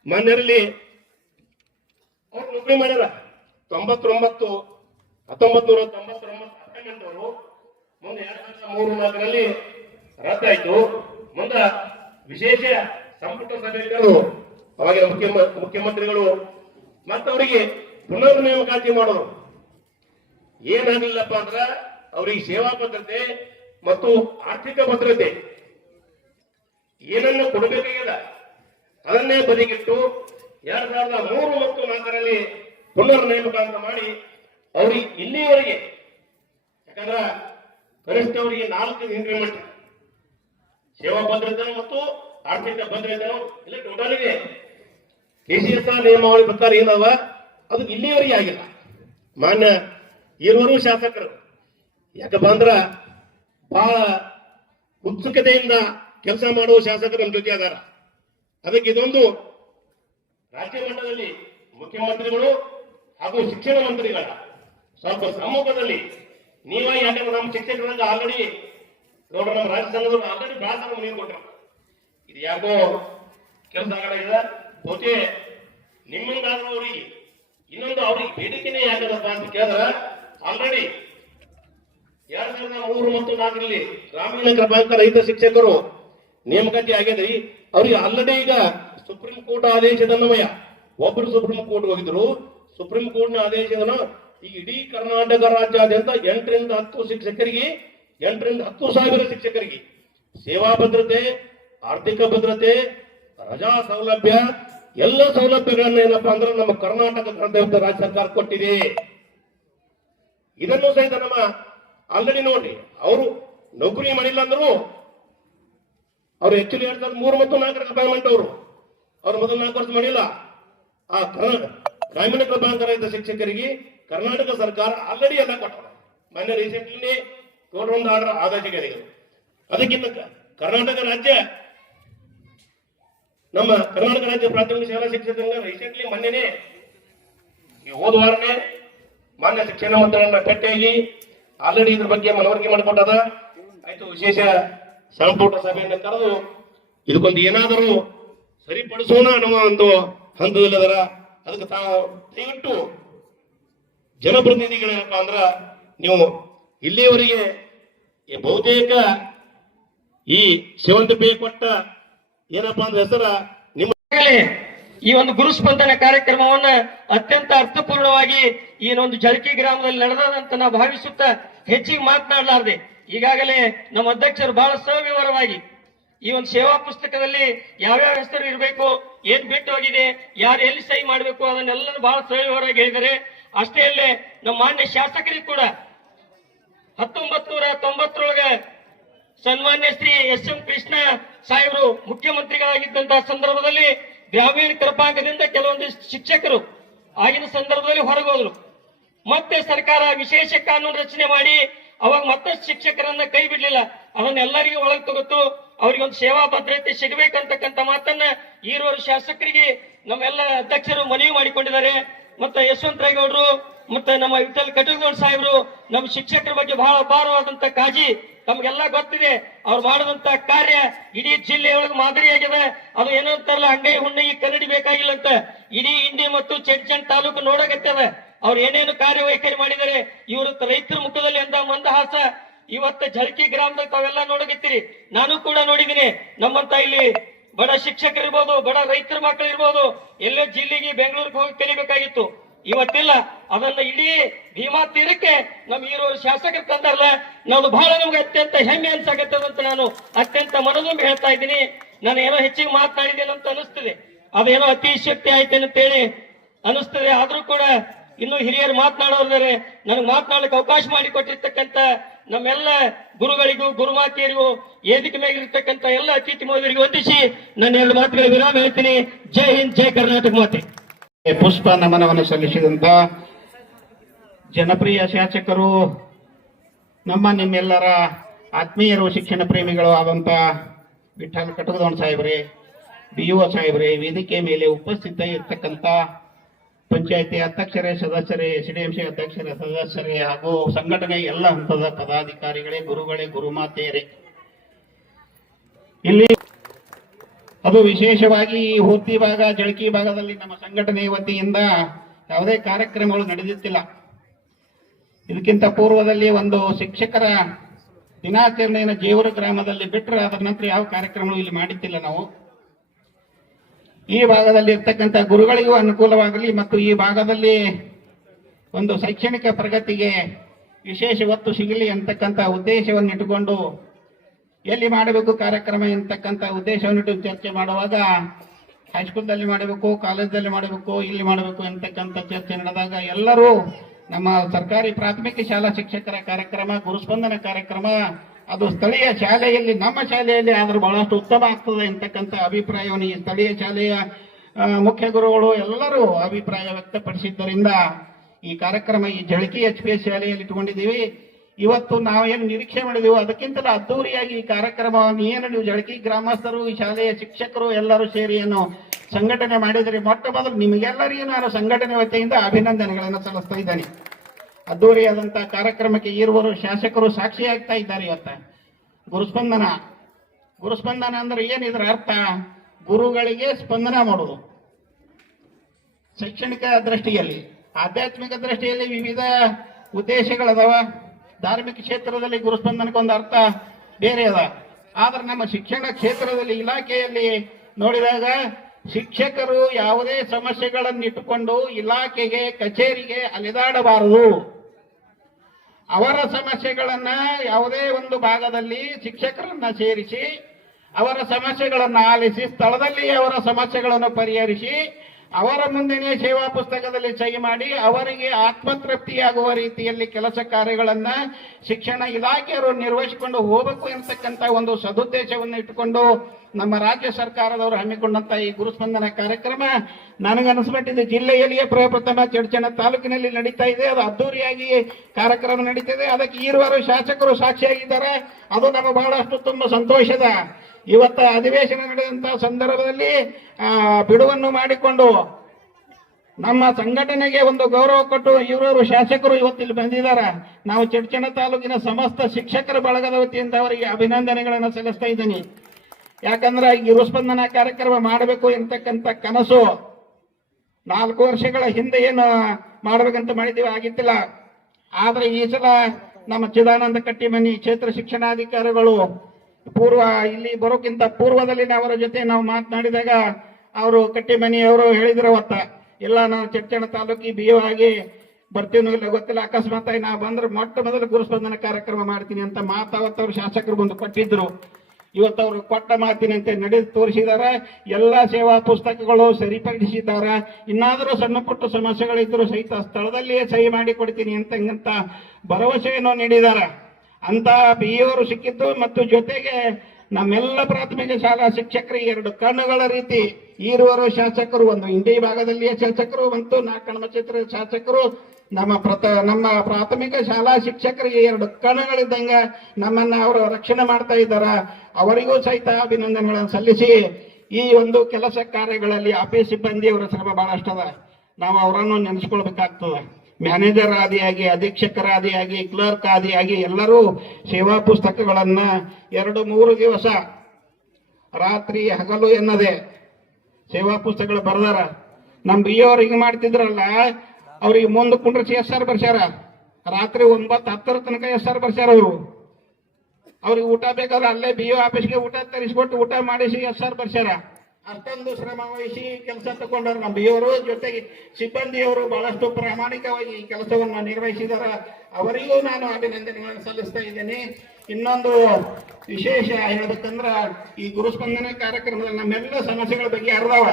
ಮಾನ್ಯರಲ್ಲಿ ಅವ್ರು ನೌಕರಿ ಮಾಡ್ಯಾರ 1999 ಅವರು ಮುಂದೆ 2003-4ರಲ್ಲಿ ರದ್ದಾಯ್ತು. ಮುಂದ ವಿಶೇಷ ಸಂಪುಟ ಸಭೆಗಳು ಅವಾಗ ಮುಖ್ಯಮಂತ್ರಿಗಳು ಮತ್ತವರಿಗೆ ಪುನರ್ ನೇಮಕಾತಿ ಮಾಡೋರು. ಏನಾಗಲಿಲ್ಲಪ್ಪ ಅಂದ್ರ ಅವರಿಗೆ ಸೇವಾ ಭದ್ರತೆ ಮತ್ತು ಆರ್ಥಿಕ ಭದ್ರತೆ ಏನನ್ನು ಕೊಡಬೇಕಾಗಿಲ್ಲ ಅದನ್ನೇ ಬದಿಗಿಟ್ಟು 2003 ಮತ್ತು 2004ರಲ್ಲಿ ಪುನರ್ ನೇಮಕಾತಿ ಮಾಡಿ ಅವ್ರಿಗೆ ಇಲ್ಲಿವರೆಗೆ, ಯಾಕಂದ್ರ ಕನಿಷ್ಠ ಅವರಿಗೆ 4 ಇನ್ಕ್ರಿಮೆಂಟ್ ಸೇವಾ ಭದ್ರತೆ ಮತ್ತು ಆರ್ಥಿಕ ಭದ್ರತೆ ಇಲ್ಲ ಟೋಟಲ್ ಇದೆ. KCSR ನಿಯಮಾವಳಿ ಪ್ರಕಾರ ಏನವ ಅದು ಇಲ್ಲಿಯವರೆಗೆ ಆಗಿಲ್ಲ. ಮಾನ್ಯ ಇರುವರು ಶಾಸಕರು ಯಾಕಪ್ಪ ಅಂದ್ರ ಬಹಳ ಉತ್ಸುಕತೆಯಿಂದ ಕೆಲಸ ಮಾಡುವ ಶಾಸಕರು ನಮ್ಮ ಜೊತೆ ಅದಾರ. ಅದಕ್ಕೆ ಇದೊಂದು ರಾಜ್ಯ ಮಟ್ಟದಲ್ಲಿ ಮುಖ್ಯಮಂತ್ರಿಗಳು ಹಾಗೂ ಶಿಕ್ಷಣ ಮಂತ್ರಿಗಳ ಸ್ವಲ್ಪ ಸಮ್ಮುಖದಲ್ಲಿ ನೀವ, ಯಾಕಂದ್ರೆ ನಮ್ಮ ಶಿಕ್ಷಕರಾಗ ಆಲ್ರೆಡಿ ನೋಡ್ರ ನಮ್ಮ ರಾಜ್ಯ ಸಂಘದವರು ಆಲ್ರೆಡಿ ಬಹಳ ಸಲ ಮನವಿ ಕೊಟ್ಟರು. ಇದು ಯಾಕೋ ಕೆಲಸ ಆಗಲಾಗಿದೆ. ಬಹುತೇ ನಿಮ್ಮಂಗಾದ್ರೂ ಅವ್ರಿಗೆ ಇನ್ನೊಂದು ಅವ್ರಿಗೆ ಬೇಡಿಕೆನೇ ಯಾಕದಪ್ಪ ಅಂತ ಕೇಳಿದ್ರ ಆಲ್ರೆಡಿ 2003 ಮತ್ತು 2004 ಗ್ರಾಮೀಣ ಕ್ರಮಾಂಕ ರಹಿತ ಶಿಕ್ಷಕರು ನೇಮಕಾತಿ ಆಗ್ಯದ್ರಿ. ಅವ್ರಿಗೆ ಆಲ್ರೆಡಿ ಈಗ ಸುಪ್ರೀಂ ಕೋರ್ಟ್ ಆದೇಶದನ್ವಯ ಒಬ್ಬರು ಸುಪ್ರೀಂ ಕೋರ್ಟ್ ಹೋಗಿದ್ರು. ಸುಪ್ರೀಂ ಕೋರ್ಟ್ ನ ಆದೇಶದನ್ನ ಈಗ ಇಡೀ ಕರ್ನಾಟಕ ರಾಜ್ಯಾದ್ಯಂತ 8 ರಿಂದ 10 ಶಿಕ್ಷಕರಿಗೆ 8 ರಿಂದ 10,000 ಶಿಕ್ಷಕರಿಗೆ ಸೇವಾ ಭದ್ರತೆ, ಆರ್ಥಿಕ ಭದ್ರತೆ, ರಜಾ ಸೌಲಭ್ಯ, ಎಲ್ಲ ಸೌಲಭ್ಯಗಳನ್ನ ಏನಪ್ಪಾ ಅಂದ್ರೆ ನಮ್ಮ ಕರ್ನಾಟಕ ರಾಜ್ಯ ಸರ್ಕಾರ ಕೊಟ್ಟಿದೆ. ಇದನ್ನು ಸಹಿತ ನಮ್ಮ ಆಲ್ರೆಡಿ ನೋಡ್ರಿ, ಅವರು ನೌಕರಿ ಮಾಡಿಲ್ಲ ಅಂದ್ರು ಅವ್ರು ಆಕ್ಚುಲಿ 2003 ಮತ್ತು 2004 ಅಪಾಯಿಂಟ್ಮೆಂಟ್ ಅವ್ರು ಮೊದಲು 4 ವರ್ಷ ಮಾಡಿಲ್ಲ. ಆ ಗ್ರಾಮೀಣ ಕ್ರಮಾಂಕ ರಹಿತ ಶಿಕ್ಷಕರಿಗೆ ಕರ್ನಾಟಕ ಸರ್ಕಾರ ಆಲ್ರೆಡಿ ಎಲ್ಲ ಕೊಟ್ಟರು. ಮೊನ್ನೆ ರೀಸೆಂಟ್ಲಿ ಕೋರ್ಟ್ ಒಂದು ಆರ್ಡರ್ ಆದೇಶಗಾರಿಗಳು. ಅದಕ್ಕಿಂತ ಕರ್ನಾಟಕ ರಾಜ್ಯ ನಮ್ಮ ಕರ್ನಾಟಕ ರಾಜ್ಯ ಪ್ರಾಥಮಿಕ ಶಾಲಾ ಶಿಕ್ಷಕ ಸಂಘ ರೀಸೆಂಟ್ಲಿ ಮೊನ್ನೆನೆ ಹೋದ ವಾರನೇ ಮಾನ್ಯ ಶಿಕ್ಷಣ ಮಂತ್ರಿಗಳನ್ನ ಭೇಟಿಯಾಗಿ ಆಲ್ರೆಡಿ ಇದ್ರ ಬಗ್ಗೆ ಮನವರಿಕೆ ಮಾಡಿಕೊಟ್ಟದ. ಆಯ್ತು, ವಿಶೇಷ ಸಂಪುಟ ಸಭೆಯನ್ನು ಕರೆದು ಇದಕ್ಕೊಂದು ಏನಾದರೂ ಸರಿಪಡಿಸೋಣ ಅನ್ನುವ ಒಂದು ಹಂತದಲ್ಲಿದರ. ಅದಕ್ಕೆ ತಾವು ದಯವಿಟ್ಟು ಜನಪ್ರತಿನಿಧಿಗಳೇನಪ್ಪ ಅಂದ್ರ ನೀವು ಇಲ್ಲಿಯವರೆಗೆ ಬಹುತೇಕ ಈ ಶಿವಂತಪೇ ಕೊಟ್ಟ ಏನಪ್ಪಾ ಅಂದ್ರೆ ಹೆಸರ ನಿಮ್ಮ ಈ ಒಂದು ಗುರುಸ್ಪಂದನ ಕಾರ್ಯಕ್ರಮವನ್ನ ಅತ್ಯಂತ ಅರ್ಥಪೂರ್ಣವಾಗಿ ಈ ಒಂದು ಜಳಕಿ ಗ್ರಾಮದಲ್ಲಿ ನಡೆದಂತ ನಾವು ಭಾವಿಸುತ್ತಾ ಹೆಚ್ಚಿಗೆ ಮಾತನಾಡಲಾರದೆ ಈಗಾಗಲೇ ನಮ್ಮ ಅಧ್ಯಕ್ಷರು ಬಹಳ ಸವಿವರವಾಗಿ ಈ ಒಂದು ಸೇವಾ ಪುಸ್ತಕದಲ್ಲಿ ಯಾವ್ಯಾವ ಹೆಸರು ಇರಬೇಕು, ಏನ್ ಬಿಟ್ಟು ಹೋಗಿದೆ, ಯಾರು ಎಲ್ಲಿ ಸಹಿ ಮಾಡಬೇಕು ಅದನ್ನೆಲ್ಲ ಬಹಳ ಸವಿವರವಾಗಿ ಹೇಳಿದ್ದಾರೆ. ಅಷ್ಟೇ ಅಲ್ಲೇ ನಮ್ಮ ಮಾನ್ಯ ಶಾಸಕರಿಗೆ ಕೂಡ 1990 ಸನ್ಮಾನ್ಯ ಶ್ರೀ ಎಸ್.ಎಂ. ಕೃಷ್ಣ ಸಾಹೇಬರು ಮುಖ್ಯಮಂತ್ರಿಗಳಾಗಿದ್ದಂತಹ ಸಂದರ್ಭದಲ್ಲಿ ಗ್ರಾಮೀಣ ಕ್ರಮಾಂಕದಿಂದ ಕೆಲವೊಂದು ಶಿಕ್ಷಕರು ಆಗಿನ ಸಂದರ್ಭದಲ್ಲಿ ಹೊರಗೋದ್ರು. ಮತ್ತೆ ಸರ್ಕಾರ ವಿಶೇಷ ಕಾನೂನು ರಚನೆ ಮಾಡಿ ಅವಾಗ ಮತ್ತಷ್ಟು ಶಿಕ್ಷಕರನ್ನ ಕೈ ಬಿಡ್ಲಿಲ್ಲ. ಅದನ್ನೆಲ್ಲರಿಗೂ ಒಳಗೆ ತಗೋತು ಅವ್ರಿಗೆ ಒಂದು ಸೇವಾ ಭದ್ರತೆ ಸಿಗಬೇಕಂತಕ್ಕಂಥ ಮಾತನ್ನ ಈರೋರು ಶಾಸಕರಿಗೆ ನಮ್ಮೆಲ್ಲ ಅಧ್ಯಕ್ಷರು ಮನವಿ ಮಾಡಿಕೊಂಡಿದ್ದಾರೆ. ಮತ್ತೆ ಯಶವಂತರಾಯಗೌಡರು ಮತ್ತೆ ನಮ್ಮ ವಿಠಲ್ ಕಟಗೌಡ ಸಾಹೇಬರು ನಮ್ಮ ಶಿಕ್ಷಕರ ಬಗ್ಗೆ ಬಹಳ ಅಪಾರವಾದಂತ ಕಾಳಜಿ ತಮ್ಗೆಲ್ಲ ಗೊತ್ತಿದೆ. ಅವ್ರು ಮಾಡಿದಂತ ಕಾರ್ಯ ಇಡೀ ಜಿಲ್ಲೆಯೊಳಗೆ ಮಾದರಿಯಾಗಿದೆ. ಅದು ಏನೋ ಅಂತಾರಲ್ಲ, ಅಂಗೈ ಹುಣ್ಣಿಗೆ ಕನ್ನಡಿ ಬೇಕಾಗಿಲ್ಲ ಅಂತ ಇಡೀ ಇಂಡಿ ಮತ್ತು ಚಡ್ಚಂಡ್ ತಾಲೂಕು ನೋಡಕತ್ತದ. ಅವ್ರು ಏನೇನು ಕಾರ್ಯವೈಖರಿ ಮಾಡಿದ್ದಾರೆ. ಇವರು ರೈತರ ಮುಖದಲ್ಲಿ ಎಂದ ಮಂದಹಾಸ ಇವತ್ತು ಜಳಕಿ ಗ್ರಾಮದಾಗ ತಾವೆಲ್ಲ ನೋಡಕತ್ತೀರಿ. ನಾನು ಕೂಡ ನೋಡಿದ್ದೀನಿ. ನಮ್ಮಂತ ಇಲ್ಲಿ ಬಡ ಶಿಕ್ಷಕರಿರ್ಬೋದು, ಬಡ ರೈತರ ಮಕ್ಕಳು ಇರ್ಬೋದು, ಎಲ್ಲೋ ಜಿಲ್ಲೆಗೆ ಬೆಂಗಳೂರಿಗೆ ಹೋಗಿ ಕಲಿಬೇಕಾಗಿತ್ತು, ಇವತ್ತಿಲ್ಲ. ಅದನ್ನ ಇಡೀ ಭೀಮಾ ತೀರಕ್ಕೆ ನಮ್ಮ ಈರೋರು ಶಾಸಕರು ತಂದಾರಲ್ಲ, ನಾವು ಬಹಳ ನಮ್ಗೆ ಅತ್ಯಂತ ಹೆಮ್ಮೆ ಅನ್ಸಾಕತ್ತದಂತ ನಾನು ಅತ್ಯಂತ ಮನದೊಮ್ಮೆ ಹೇಳ್ತಾ ಇದ್ದೀನಿ. ನಾನು ಏನೋ ಹೆಚ್ಚಿಗೆ ಮಾತನಾಡಿದ್ದೇನೆ ಅಂತ ಅನಿಸ್ತದೆ, ಅದೇನೋ ಅತಿಶಕ್ತಿ ಆಯ್ತೇನೆ ಅಂತೇಳಿ ಅನಿಸ್ತದೆ. ಆದ್ರೂ ಕೂಡ ಇನ್ನು ಹಿರಿಯರು ಮಾತನಾಡೋರಿದ್ದಾರೆ. ನನಗೆ ಮಾತನಾಡಲಿಕ್ಕೆ ಅವಕಾಶ ಮಾಡಿಕೊಟ್ಟಿರ್ತಕ್ಕಂಥ ನಮ್ಮೆಲ್ಲ ಗುರುಗಳಿಗೂ ಗುರುಮಾತೆಯರಿಗೂ ವೇದಿಕೆ ಮೇಲಿರ್ತಕ್ಕಂಥ ಎಲ್ಲ ಅತಿಥಿ ಮೋದರಿಗೆ ವಂದಿಸಿ ನನ್ನ 2 ಮಾತುಗಳ ವಿರಾಮ ಹೇಳ್ತೀನಿ. ಜೈ ಹಿಂದ್, ಜೈ ಕರ್ನಾಟಕ ಮಾತೆ. ಪುಷ್ಪ ನಮನವನ್ನು ಸಲ್ಲಿಸಿದಂತ ಜನಪ್ರಿಯ ಶಾಸಕರು, ನಿಮ್ಮೆಲ್ಲರ ಆತ್ಮೀಯರು, ಶಿಕ್ಷಣ ಪ್ರೇಮಿಗಳು ಆದಂತ ವಿಠಲ್ ಕಟಗದವನ್ ಸಾಹೇಬ್ರೆ, BO ಸಾಹೇಬ್ರೆ, ವೇದಿಕೆ ಮೇಲೆ ಉಪಸ್ಥಿತ ಇರ್ತಕ್ಕಂಥ ಪಂಚಾಯತಿ ಅಧ್ಯಕ್ಷರೇ, ಸದಸ್ಯರೇ, SDMC ಅಧ್ಯಕ್ಷರೇ, ಸದಸ್ಯರೇ ಹಾಗೂ ಸಂಘಟನೆ ಎಲ್ಲ ಹಂತದ ಪದಾಧಿಕಾರಿಗಳೇ, ಗುರುಗಳೇ, ಗುರುಮಾತೆಯರೇ, ಇಲ್ಲಿ ಅದು ವಿಶೇಷವಾಗಿ ಹೋತಿ ಭಾಗ, ಜಳಕಿ ಭಾಗದಲ್ಲಿ ನಮ್ಮ ಸಂಘಟನೆ ವತಿಯಿಂದ ಯಾವುದೇ ಕಾರ್ಯಕ್ರಮಗಳು ನಡೆಯುತ್ತಿಲ್ಲ. ಇದಕ್ಕಿಂತ ಪೂರ್ವದಲ್ಲಿ ಒಂದು ಶಿಕ್ಷಕರ ದಿನಾಚರಣೆಯನ್ನು ಜೇವೂರು ಗ್ರಾಮದಲ್ಲಿ ಬಿಟ್ಟರೆ ಅದರ ನಂತರ ಯಾವ ಕಾರ್ಯಕ್ರಮಗಳು ಇಲ್ಲಿ ಮಾಡಿದ್ದಿಲ್ಲ ನಾವು. ಈ ಭಾಗದಲ್ಲಿ ಇರ್ತಕ್ಕಂಥ ಗುರುಗಳಿಗೂ ಅನುಕೂಲವಾಗಲಿ ಮತ್ತು ಈ ಭಾಗದಲ್ಲಿ ಒಂದು ಶೈಕ್ಷಣಿಕ ಪ್ರಗತಿಗೆ ವಿಶೇಷ ಒತ್ತು ಸಿಗಲಿ ಅಂತಕ್ಕಂಥ ಉದ್ದೇಶವನ್ನು ಇಟ್ಟುಕೊಂಡು ಎಲ್ಲಿ ಮಾಡಬೇಕು ಕಾರ್ಯಕ್ರಮ ಅಂತಕ್ಕಂಥ ಉದ್ದೇಶವನ್ನು ಚರ್ಚೆ ಮಾಡುವಾಗ ಹೈಸ್ಕೂಲ್ದಲ್ಲಿ ಮಾಡಬೇಕು, ಕಾಲೇಜಲ್ಲಿ ಮಾಡಬೇಕು, ಇಲ್ಲಿ ಮಾಡಬೇಕು ಅಂತಕ್ಕಂಥ ಚರ್ಚೆ ನಡೆದಾಗ ಎಲ್ಲರೂ ನಮ್ಮ ಸರ್ಕಾರಿ ಪ್ರಾಥಮಿಕ ಶಾಲಾ ಶಿಕ್ಷಕರ ಕಾರ್ಯಕ್ರಮ, ಗುರುಸ್ಪಂದನ ಕಾರ್ಯಕ್ರಮ ಅದು ಸ್ಥಳೀಯ ಶಾಲೆಯಲ್ಲಿ, ನಮ್ಮ ಶಾಲೆಯಲ್ಲಿ ಆದರೂ ಬಹಳಷ್ಟು ಉತ್ತಮ ಆಗ್ತದೆ ಅಂತಕ್ಕಂಥ ಅಭಿಪ್ರಾಯವನ್ನು ಈ ಸ್ಥಳೀಯ ಶಾಲೆಯ ಮುಖ್ಯ ಗುರುಗಳು ಎಲ್ಲರೂ ಅಭಿಪ್ರಾಯ ವ್ಯಕ್ತಪಡಿಸಿದ್ದರಿಂದ ಈ ಕಾರ್ಯಕ್ರಮ ಈ ಜಳಕಿ HP ಶಾಲೆಯಲ್ಲಿ ಇಟ್ಕೊಂಡಿದ್ದೀವಿ. ಇವತ್ತು ನಾವೇನು ನಿರೀಕ್ಷೆ ಮಾಡಿದೆವು ಅದಕ್ಕಿಂತಲೂ ಅದ್ದೂರಿಯಾಗಿ ಈ ಕಾರ್ಯಕ್ರಮವನ್ನು ಏನು ನೀವು ಜಳಕಿ ಗ್ರಾಮಸ್ಥರು ಈ ಶಾಲೆಯ ಶಿಕ್ಷಕರು ಎಲ್ಲರೂ ಸೇರಿ ಏನು ಸಂಘಟನೆ ಮಾಡಿದರೆ ಮೊಟ್ಟ ಮೊದಲು ನಿಮಗೆಲ್ಲರಿಗೂ ನಾನು ಸಂಘಟನೆ ವತಿಯಿಂದ ಅಭಿನಂದನೆಗಳನ್ನು ಸಲ್ಲಿಸ್ತಾ ಇದ್ದೇನೆ. ಅದ್ದೂರಿಯಾದಂತಹ ಕಾರ್ಯಕ್ರಮಕ್ಕೆ ಈರುವರು ಶಾಸಕರು ಸಾಕ್ಷಿಯಾಗ್ತಾ ಇದ್ದಾರೆ. ಇವತ್ತ ಗುರುಸ್ಪಂದನ ಅಂದ್ರೆ ಏನಿದ್ರ ಅರ್ಥ? ಗುರುಗಳಿಗೆ ಸ್ಪಂದನ ಮಾಡುವುದು. ಶೈಕ್ಷಣಿಕ ದೃಷ್ಟಿಯಲ್ಲಿ, ಆಧ್ಯಾತ್ಮಿಕ ದೃಷ್ಟಿಯಲ್ಲಿ ವಿವಿಧ ಉದ್ದೇಶಗಳದಾವ. ಧಾರ್ಮಿಕ ಕ್ಷೇತ್ರದಲ್ಲಿ ಗುರುಸ್ಪಂದನಕ್ಕೊಂದು ಅರ್ಥ ಬೇರೆ ಅದ. ಆದ್ರೆ ನಮ್ಮ ಶಿಕ್ಷಣ ಕ್ಷೇತ್ರದಲ್ಲಿ ಇಲಾಖೆಯಲ್ಲಿ ನೋಡಿದಾಗ ಶಿಕ್ಷಕರು ಯಾವುದೇ ಸಮಸ್ಯೆಗಳನ್ನು ಇಟ್ಟುಕೊಂಡು ಇಲಾಖೆಗೆ ಕಚೇರಿಗೆ ಅಲೆದಾಡಬಾರದು. ಅವರ ಸಮಸ್ಯೆಗಳನ್ನ ಯಾವುದೇ ಒಂದು ಭಾಗದಲ್ಲಿ ಶಿಕ್ಷಕರನ್ನ ಸೇರಿಸಿ ಅವರ ಸಮಸ್ಯೆಗಳನ್ನು ಆಲಿಸಿ ಸ್ಥಳದಲ್ಲಿ ಅವರ ಸಮಸ್ಯೆಗಳನ್ನು ಪರಿಹರಿಸಿ ಅವರ ಮುಂದಿನ ಸೇವಾ ಪುಸ್ತಕದಲ್ಲಿ ಸಹಿ ಮಾಡಿ ಅವರಿಗೆ ಆತ್ಮತೃಪ್ತಿಯಾಗುವ ರೀತಿಯಲ್ಲಿ ಕೆಲಸ ಕಾರ್ಯಗಳನ್ನ ಶಿಕ್ಷಣ ಇಲಾಖೆಯವರು ನಿರ್ವಹಿಸಿಕೊಂಡು ಹೋಗಬೇಕು ಎಂತಕ್ಕಂಥ ಒಂದು ಸದುದ್ದೇಶವನ್ನು ಇಟ್ಟುಕೊಂಡು ನಮ್ಮ ರಾಜ್ಯ ಸರ್ಕಾರದವರು ಹಮ್ಮಿಕೊಂಡಂತ ಈ ಗುರುಸ್ಪಂದನ ಕಾರ್ಯಕ್ರಮ ನನಗನ್ನಿಸ್ಬಿಟ್ಟಿದೆ ಜಿಲ್ಲೆಯಲ್ಲಿಯೇ ಪ್ರಪ್ರಥಮ ಚಡ್ಚಣ ತಾಲೂಕಿನಲ್ಲಿ ನಡೀತಾ ಇದೆ. ಅದು ಅದ್ದೂರಿಯಾಗಿ ಕಾರ್ಯಕ್ರಮ ನಡೀತಿದೆ. ಅದಕ್ಕೆ ಈರುವರು ಶಾಸಕರು ಸಾಕ್ಷಿಯಾಗಿದ್ದಾರೆ. ಅದು ನಮಗೆ ಬಹಳಷ್ಟು ತುಂಬಾ ಸಂತೋಷದ. ಇವತ್ತ ಅಧಿವೇಶನ ನಡೆದಂತಹ ಸಂದರ್ಭದಲ್ಲಿ ಬಿಡುವನ್ನು ಮಾಡಿಕೊಂಡು ನಮ್ಮ ಸಂಘಟನೆಗೆ ಒಂದು ಗೌರವ ಕೊಟ್ಟು ಇವರು ಶಾಸಕರು ಇವತ್ತಿಲ್ಲಿ ಬಂದಿದ್ದಾರೆ. ನಾವು ಚಡ್ಚಣ ತಾಲೂಕಿನ ಸಮಸ್ತ ಶಿಕ್ಷಕರ ಬಳಗದ ವತಿಯಿಂದ ಅವರಿಗೆ ಅಭಿನಂದನೆಗಳನ್ನು ಸಲ್ಲಿಸ್ತಾ ಇದ್ದೀನಿ. ಯಾಕಂದ್ರೆ ಈ ಗುರುಸ್ಪಂದನ ಕಾರ್ಯಕ್ರಮ ಮಾಡಬೇಕು ಎಂತಕ್ಕಂಥ ಕನಸು 4 ವರ್ಷಗಳ ಹಿಂದೆ ಏನು ಮಾಡ್ಬೇಕಂತ ಮಾಡಿದ್ದೀವಿ, ಆಗಿತ್ತಿಲ್ಲ. ಆದ್ರೆ ಈ ಸಲ ನಮ್ಮ ಚಿದಾನಂದ ಕಟ್ಟಿಮನಿ ಕ್ಷೇತ್ರ ಶಿಕ್ಷಣಾಧಿಕಾರಿಗಳು ಇಲ್ಲಿ ಬರೋಕ್ಕಿಂತ ಪೂರ್ವದಲ್ಲಿ ಅವರ ಜೊತೆ ನಾವು ಮಾತನಾಡಿದಾಗ ಅವರು ಕಟ್ಟಿಮನಿಯವರು ಹೇಳಿದ್ರು ಅವತ್ತ, ಇಲ್ಲ ನಾವು ಚಡ್ಚಣ ತಾಲೂಕಿ BO ಆಗಿ ಬರ್ತೀನೋ ಇಲ್ಲ ಗೊತ್ತಿಲ್ಲ, ಅಕಸ್ಮಾತ್ ನಾ ಬಂದ್ರೆ ಮೊಟ್ಟ ಮೊದಲು ಗುರುಸ್ಪಂದನ ಕಾರ್ಯಕ್ರಮ ಮಾಡ್ತೀನಿ ಅಂತ ಮಾತಾವತ್ತವ್ರು ಶಾಸಕರು ಬಂದು ಕೊಟ್ಟಿದ್ರು. ಇವತ್ತವರು ಕೊಟ್ಟ ಮಾತಿನಂತೆ ನಡೆದು ತೋರಿಸಿದ್ದಾರೆ. ಎಲ್ಲ ಸೇವಾ ಪುಸ್ತಕಗಳು ಸರಿಪಡಿಸಿದ್ದಾರೆ. ಇನ್ನಾದರೂ ಸಣ್ಣ ಪುಟ್ಟ ಸಮಸ್ಯೆಗಳಿದ್ರು ಸಹಿತ ಸ್ಥಳದಲ್ಲಿಯೇ ಸಹಿ ಮಾಡಿ ಕೊಡ್ತೀನಿ ಅಂತ ಭರವಸೆಯನ್ನು ನೀಡಿದ್ದಾರೆ. ಅಂತ BO ಸಿಕ್ಕಿದ್ದು ಮತ್ತು ಜೊತೆಗೆ ನಮ್ಮೆಲ್ಲ ಪ್ರಾಥಮಿಕ ಶಾಲಾ ಶಿಕ್ಷಕರಿಗೆ 2 ಕಣ್ಣುಗಳ ರೀತಿ ಈರುವರು ಶಾಸಕರು, ಒಂದು ಇಂಡಿ ಭಾಗದಲ್ಲಿಯ ಶಾಸಕರು ಮತ್ತು ನಾಲ್ಕಣಮ ಕ್ಷೇತ್ರದ ಶಾಸಕರು ನಮ್ಮ ಪ್ರಾಥಮಿಕ ಶಾಲಾ ಶಿಕ್ಷಕರಿಗೆ 2 ಕಣ್ಣುಗಳಿದ್ದಂಗೆ ನಮ್ಮನ್ನ ಅವರು ರಕ್ಷಣೆ ಮಾಡ್ತಾ ಇದ್ದಾರೆ. ಅವರಿಗೂ ಸಹಿತ ಅಭಿನಂದನೆಗಳನ್ನು ಸಲ್ಲಿಸಿ ಈ ಒಂದು ಕೆಲಸ ಕಾರ್ಯಗಳಲ್ಲಿ ಆಫೀಸ್ ಸಿಬ್ಬಂದಿಯವರ ಶ್ರಮ ಬಹಳಷ್ಟದ. ನಾವು ಅವರನ್ನು ನೆನೆಸ್ಕೊಳ್ಬೇಕಾಗ್ತದೆ. ಮ್ಯಾನೇಜರ್ ಆದಿಯಾಗಿ, ಅಧೀಕ್ಷಕರಾದಿಯಾಗಿ, ಕ್ಲರ್ಕ್ ಆದಿಯಾಗಿ ಎಲ್ಲರೂ ಸೇವಾ ಪುಸ್ತಕಗಳನ್ನ 2-3 ದಿವಸ ರಾತ್ರಿ ಹಗಲು ಎನ್ನದೆ ಸೇವಾ ಪುಸ್ತಕಗಳು ಬರ್ದಾರ. ನಮ್ಮ BO ಅವ್ರು ಹಿಂಗೆ ಮಾಡ್ತಿದ್ರಲ್ಲ, ಅವ್ರಿಗೆ ಮುಂದೆ ಕುಂಡ್ರಿಸಿ SR ಬರ್ಸ್ಯಾರ. ರಾತ್ರಿ 9-10 ತನಕ SR ಬರ್ಸ್ಯಾರ. ಅವ್ರಿಗೆ ಊಟ ಬೇಕಾದ್ರೆ ಅಲ್ಲೇ BO ಆಫೀಸ್ಗೆ ಊಟ ತರಿಸ್ಕೊಟ್ಟು ಊಟ ಮಾಡಿಸಿ SR ಬರ್ಸ್ಯಾರ. ಅಷ್ಟೊಂದು ಶ್ರಮ ವಹಿಸಿ ಕೆಲಸ ತಗೊಂಡರು ನಮ್ಮ BO ಅವರು. ಜೊತೆಗೆ ಸಿಬ್ಬಂದಿಯವರು ಬಹಳಷ್ಟು ಪ್ರಾಮಾಣಿಕವಾಗಿ ಈ ಕೆಲಸವನ್ನು ನಿರ್ವಹಿಸಿದಾರ. ಅವರಿಗೂ ನಾನು ಅಭಿನಂದನೆಗಳನ್ನು ಸಲ್ಲಿಸ್ತಾ ಇದ್ದೇನೆ. ಇನ್ನೊಂದು ವಿಶೇಷ ಹೇಳ್ಬೇಕಂದ್ರ ಈ ಗುರುಸ್ಪಂದನ ಕಾರ್ಯಕ್ರಮದಲ್ಲಿ ನಮ್ಮೆಲ್ಲ ಸಮಸ್ಯೆಗಳ ಬಗ್ಗೆ ಅರ್ಧವ.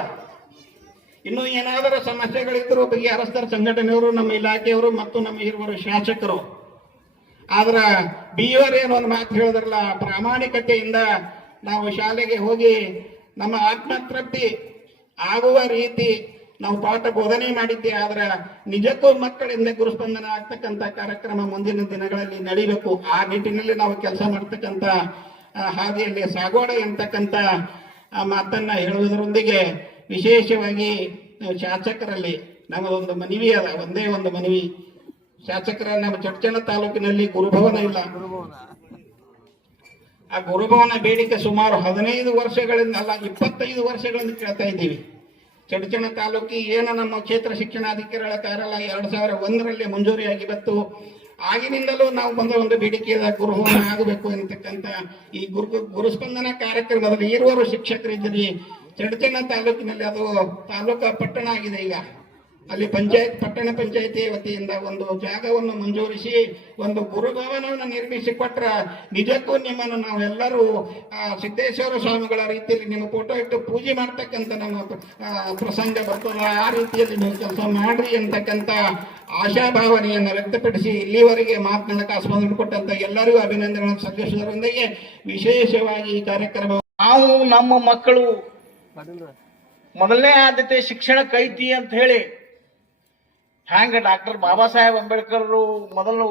ಇನ್ನು ಏನಾದರೂ ಸಮಸ್ಯೆಗಳಿದ್ರು ಬಗೆಹರಿಸ್ತಾರೆ ಸಂಘಟನೆಯವರು, ನಮ್ಮ ಇಲಾಖೆಯವರು ಮತ್ತು ನಮ್ಮ ಇರುವರು ಶಾಸಕರು. ಆದ್ರ BO ಏನು ಒಂದು ಮಾತು ಹೇಳಿದ್ರಲ್ಲ, ಪ್ರಾಮಾಣಿಕತೆಯಿಂದ ನಾವು ಶಾಲೆಗೆ ಹೋಗಿ ನಮ್ಮ ಆತ್ಮತೃಪ್ತಿ ಆಗುವ ರೀತಿ ನಾವು ಪಾಠ ಬೋಧನೆ ಮಾಡಿದ್ದೆ. ಆದ್ರೆ ನಿಜಕ್ಕೂ ಮಕ್ಕಳಿಂದ ಗುರುಸ್ಪಂದನ ಆಗ್ತಕ್ಕಂಥ ಕಾರ್ಯಕ್ರಮ ಮುಂದಿನ ದಿನಗಳಲ್ಲಿ ನಡೀಬೇಕು. ಆ ನಿಟ್ಟಿನಲ್ಲಿ ನಾವು ಕೆಲಸ ಮಾಡ್ತಕ್ಕಂಥ ಹಾದಿಯಲ್ಲಿ ಸಾಗೋಣ ಎಂತಕ್ಕಂಥ ಮಾತನ್ನ ಹೇಳುವುದರೊಂದಿಗೆ ವಿಶೇಷವಾಗಿ ಶಾಸಕರಲ್ಲಿ ನಮ್ಮದೊಂದು ಮನವಿ ಅದ. ಒಂದೇ ಒಂದು ಮನವಿ, ಶಾಸಕರ ನಮ್ಮ ಚಡ್ಚಣ ತಾಲೂಕಿನಲ್ಲಿ ಗುರುಭವನ ಇಲ್ಲ. ಆ ಗುರುಭವನ ಬೇಡಿಕೆ ಸುಮಾರು 15 ವರ್ಷಗಳಿಂದ ಅಲ್ಲ 25 ವರ್ಷಗಳಿಂದ ಕೇಳ್ತಾ ಇದ್ದೀವಿ. ಚಡ್ಚಣ ತಾಲೂಕಿ ಏನು ನಮ್ಮ ಕ್ಷೇತ್ರ ಶಿಕ್ಷಣಾಧಿಕಾರಿಗಳ ಕಾರ್ಯಾಲಯ 2001ರಲ್ಲಿ ಮಂಜೂರಿಯಾಗಿ ಬಂತು. ಆಗಿನಿಂದಲೂ ನಾವು ಬಂದ ಒಂದು ಬೇಡಿಕೆ ಗುರುಭವನ ಆಗಬೇಕು ಎನ್ನತಕ್ಕಂಥ ಈ ಗುರುಸ್ಪಂದನ ಕಾರ್ಯಕ್ರಮದಲ್ಲಿ ಇರುವರು ಶಿಕ್ಷಕರಿದ್ದೀರಿ. ಚಡ್ಚಣ ತಾಲೂಕಿನಲ್ಲಿ ಅದು ತಾಲೂಕಾ ಪಟ್ಟಣ ಆಗಿದೆ. ಈಗ ಅಲ್ಲಿ ಪಟ್ಟಣ ಪಂಚಾಯತಿ ವತಿಯಿಂದ ಒಂದು ಜಾಗವನ್ನು ಮಂಜೂರಿಸಿ ಒಂದು ಗುರುಭವನವನ್ನು ನಿರ್ಮಿಸಿ ಕೊಟ್ರ ನಿಜಕ್ಕೂ ನಿಮ್ಮನ್ನು ನಾವೆಲ್ಲರೂ ಸಿದ್ದೇಶ್ವರ ಸ್ವಾಮಿಗಳ ರೀತಿಯಲ್ಲಿ ನಿಮ್ಮ ಫೋಟೋ ಇಟ್ಟು ಪೂಜೆ ಮಾಡ್ತಕ್ಕಂಥ ನಮ್ಮ ಪ್ರಸಂಗ ಬರ್ತದೆ. ಆ ರೀತಿಯಲ್ಲಿ ನೀವು ಕೆಲಸ ಮಾಡ್ರಿ ಅಂತಕ್ಕಂಥ ಆಶಾಭಾವನೆಯನ್ನು ವ್ಯಕ್ತಪಡಿಸಿ ಇಲ್ಲಿವರೆಗೆ ಮಾತನಾಡಕ್ಕೆ ಆಸ್ಪದ ಕೊಟ್ಟಂತ ಎಲ್ಲರಿಗೂ ಅಭಿನಂದನೆಗಳನ್ನು ಸಲ್ಲಿಸುವುದರೊಂದಿಗೆ ವಿಶೇಷವಾಗಿ ಈ ಕಾರ್ಯಕ್ರಮ ನಾವು ನಮ್ಮ ಮಕ್ಕಳು ಮೊದಲನೇ ಆದ್ಯತೆ ಶಿಕ್ಷಣಕ್ಕೆ ಐತಿ ಅಂತ ಹೇಳಿ ಹ್ಯಾಂಗ ಡಾಕ್ಟರ್ ಬಾಬಾ ಸಾಹೇಬ್ ಅಂಬೇಡ್ಕರ್ ಮೊದಲು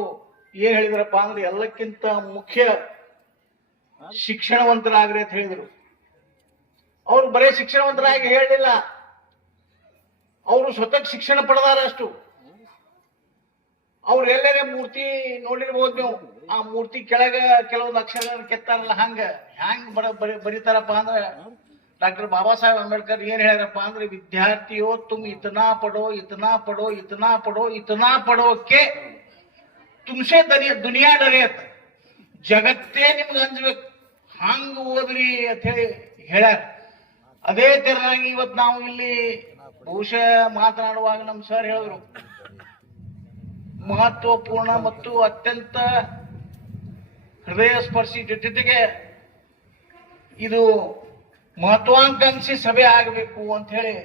ಏನ್ ಹೇಳಿದ್ರಪ್ಪ ಅಂದ್ರೆ ಎಲ್ಲಕ್ಕಿಂತ ಮುಖ್ಯ ಶಿಕ್ಷಣವಂತರಾಗ್ರಿ ಅಂತ ಹೇಳಿದ್ರು. ಅವ್ರು ಬರೇ ಶಿಕ್ಷಣವಂತರಾಗಿ ಹೇಳಲಿಲ್ಲ, ಅವರು ಸ್ವತಃ ಶಿಕ್ಷಣ ಪಡೆದಾರ ಅಷ್ಟು. ಅವ್ರು ಎಲ್ಲರೇ ಮೂರ್ತಿ ನೋಡಿರ್ಬೋದು ನೀವು, ಆ ಮೂರ್ತಿ ಕೆಳಗ ಕೆಲವೊಂದು ಅಕ್ಷರಗಳನ್ನು ಕೆತ್ತಾರಲ್ಲ, ಹ್ಯಾಂಗ್ ಬರೀತಾರಪ್ಪ ಅಂದ್ರೆ ಡಾಕ್ಟರ್ ಬಾಬಾ ಸಾಹೇಬ್ ಅಂಬೇಡ್ಕರ್ ಏನ್ ಹೇಳ್ಯಾರಪ್ಪ ಅಂದ್ರೆ, ವಿದ್ಯಾರ್ಥಿಯೋ ತುಮ್ ಇತನಾ ಪಡೋ ಇತನಾ ಪಡೋ ಇತನಾ ಪಡೋ ಇತನಾ ಪಡೋಕೆ ತುಮ್ಸೆ ದುನಿಯಾ ಡರೇತ್, ಜಗತ್ತೇ ನಿಮ್ಗೆ ಅಂಜ್ಬೇಕು, ಹಂಗ ಓದ್ರಿ ಅಂತ ಹೇಳಿ ಹೇಳ್ಯಾರ. ಅದೇ ತೆರನಾಗಿ ಇವತ್ತು ನಾವು ಇಲ್ಲಿ ಬಹುಶಃ ಮಾತನಾಡುವಾಗ ನಮ್ಮ ಸರ್ ಹೇಳಿದ್ರು, ಮಹತ್ವಪೂರ್ಣ ಮತ್ತು ಅತ್ಯಂತ ಹೃದಯ ಸ್ಪರ್ಶಿ ಜೊತೆಗೆ ಇದು ಮಹತ್ವಾಕಾಂಕ್ಷಿ ಸಭೆ ಆಗಬೇಕು ಅಂತ ಹೇಳಿ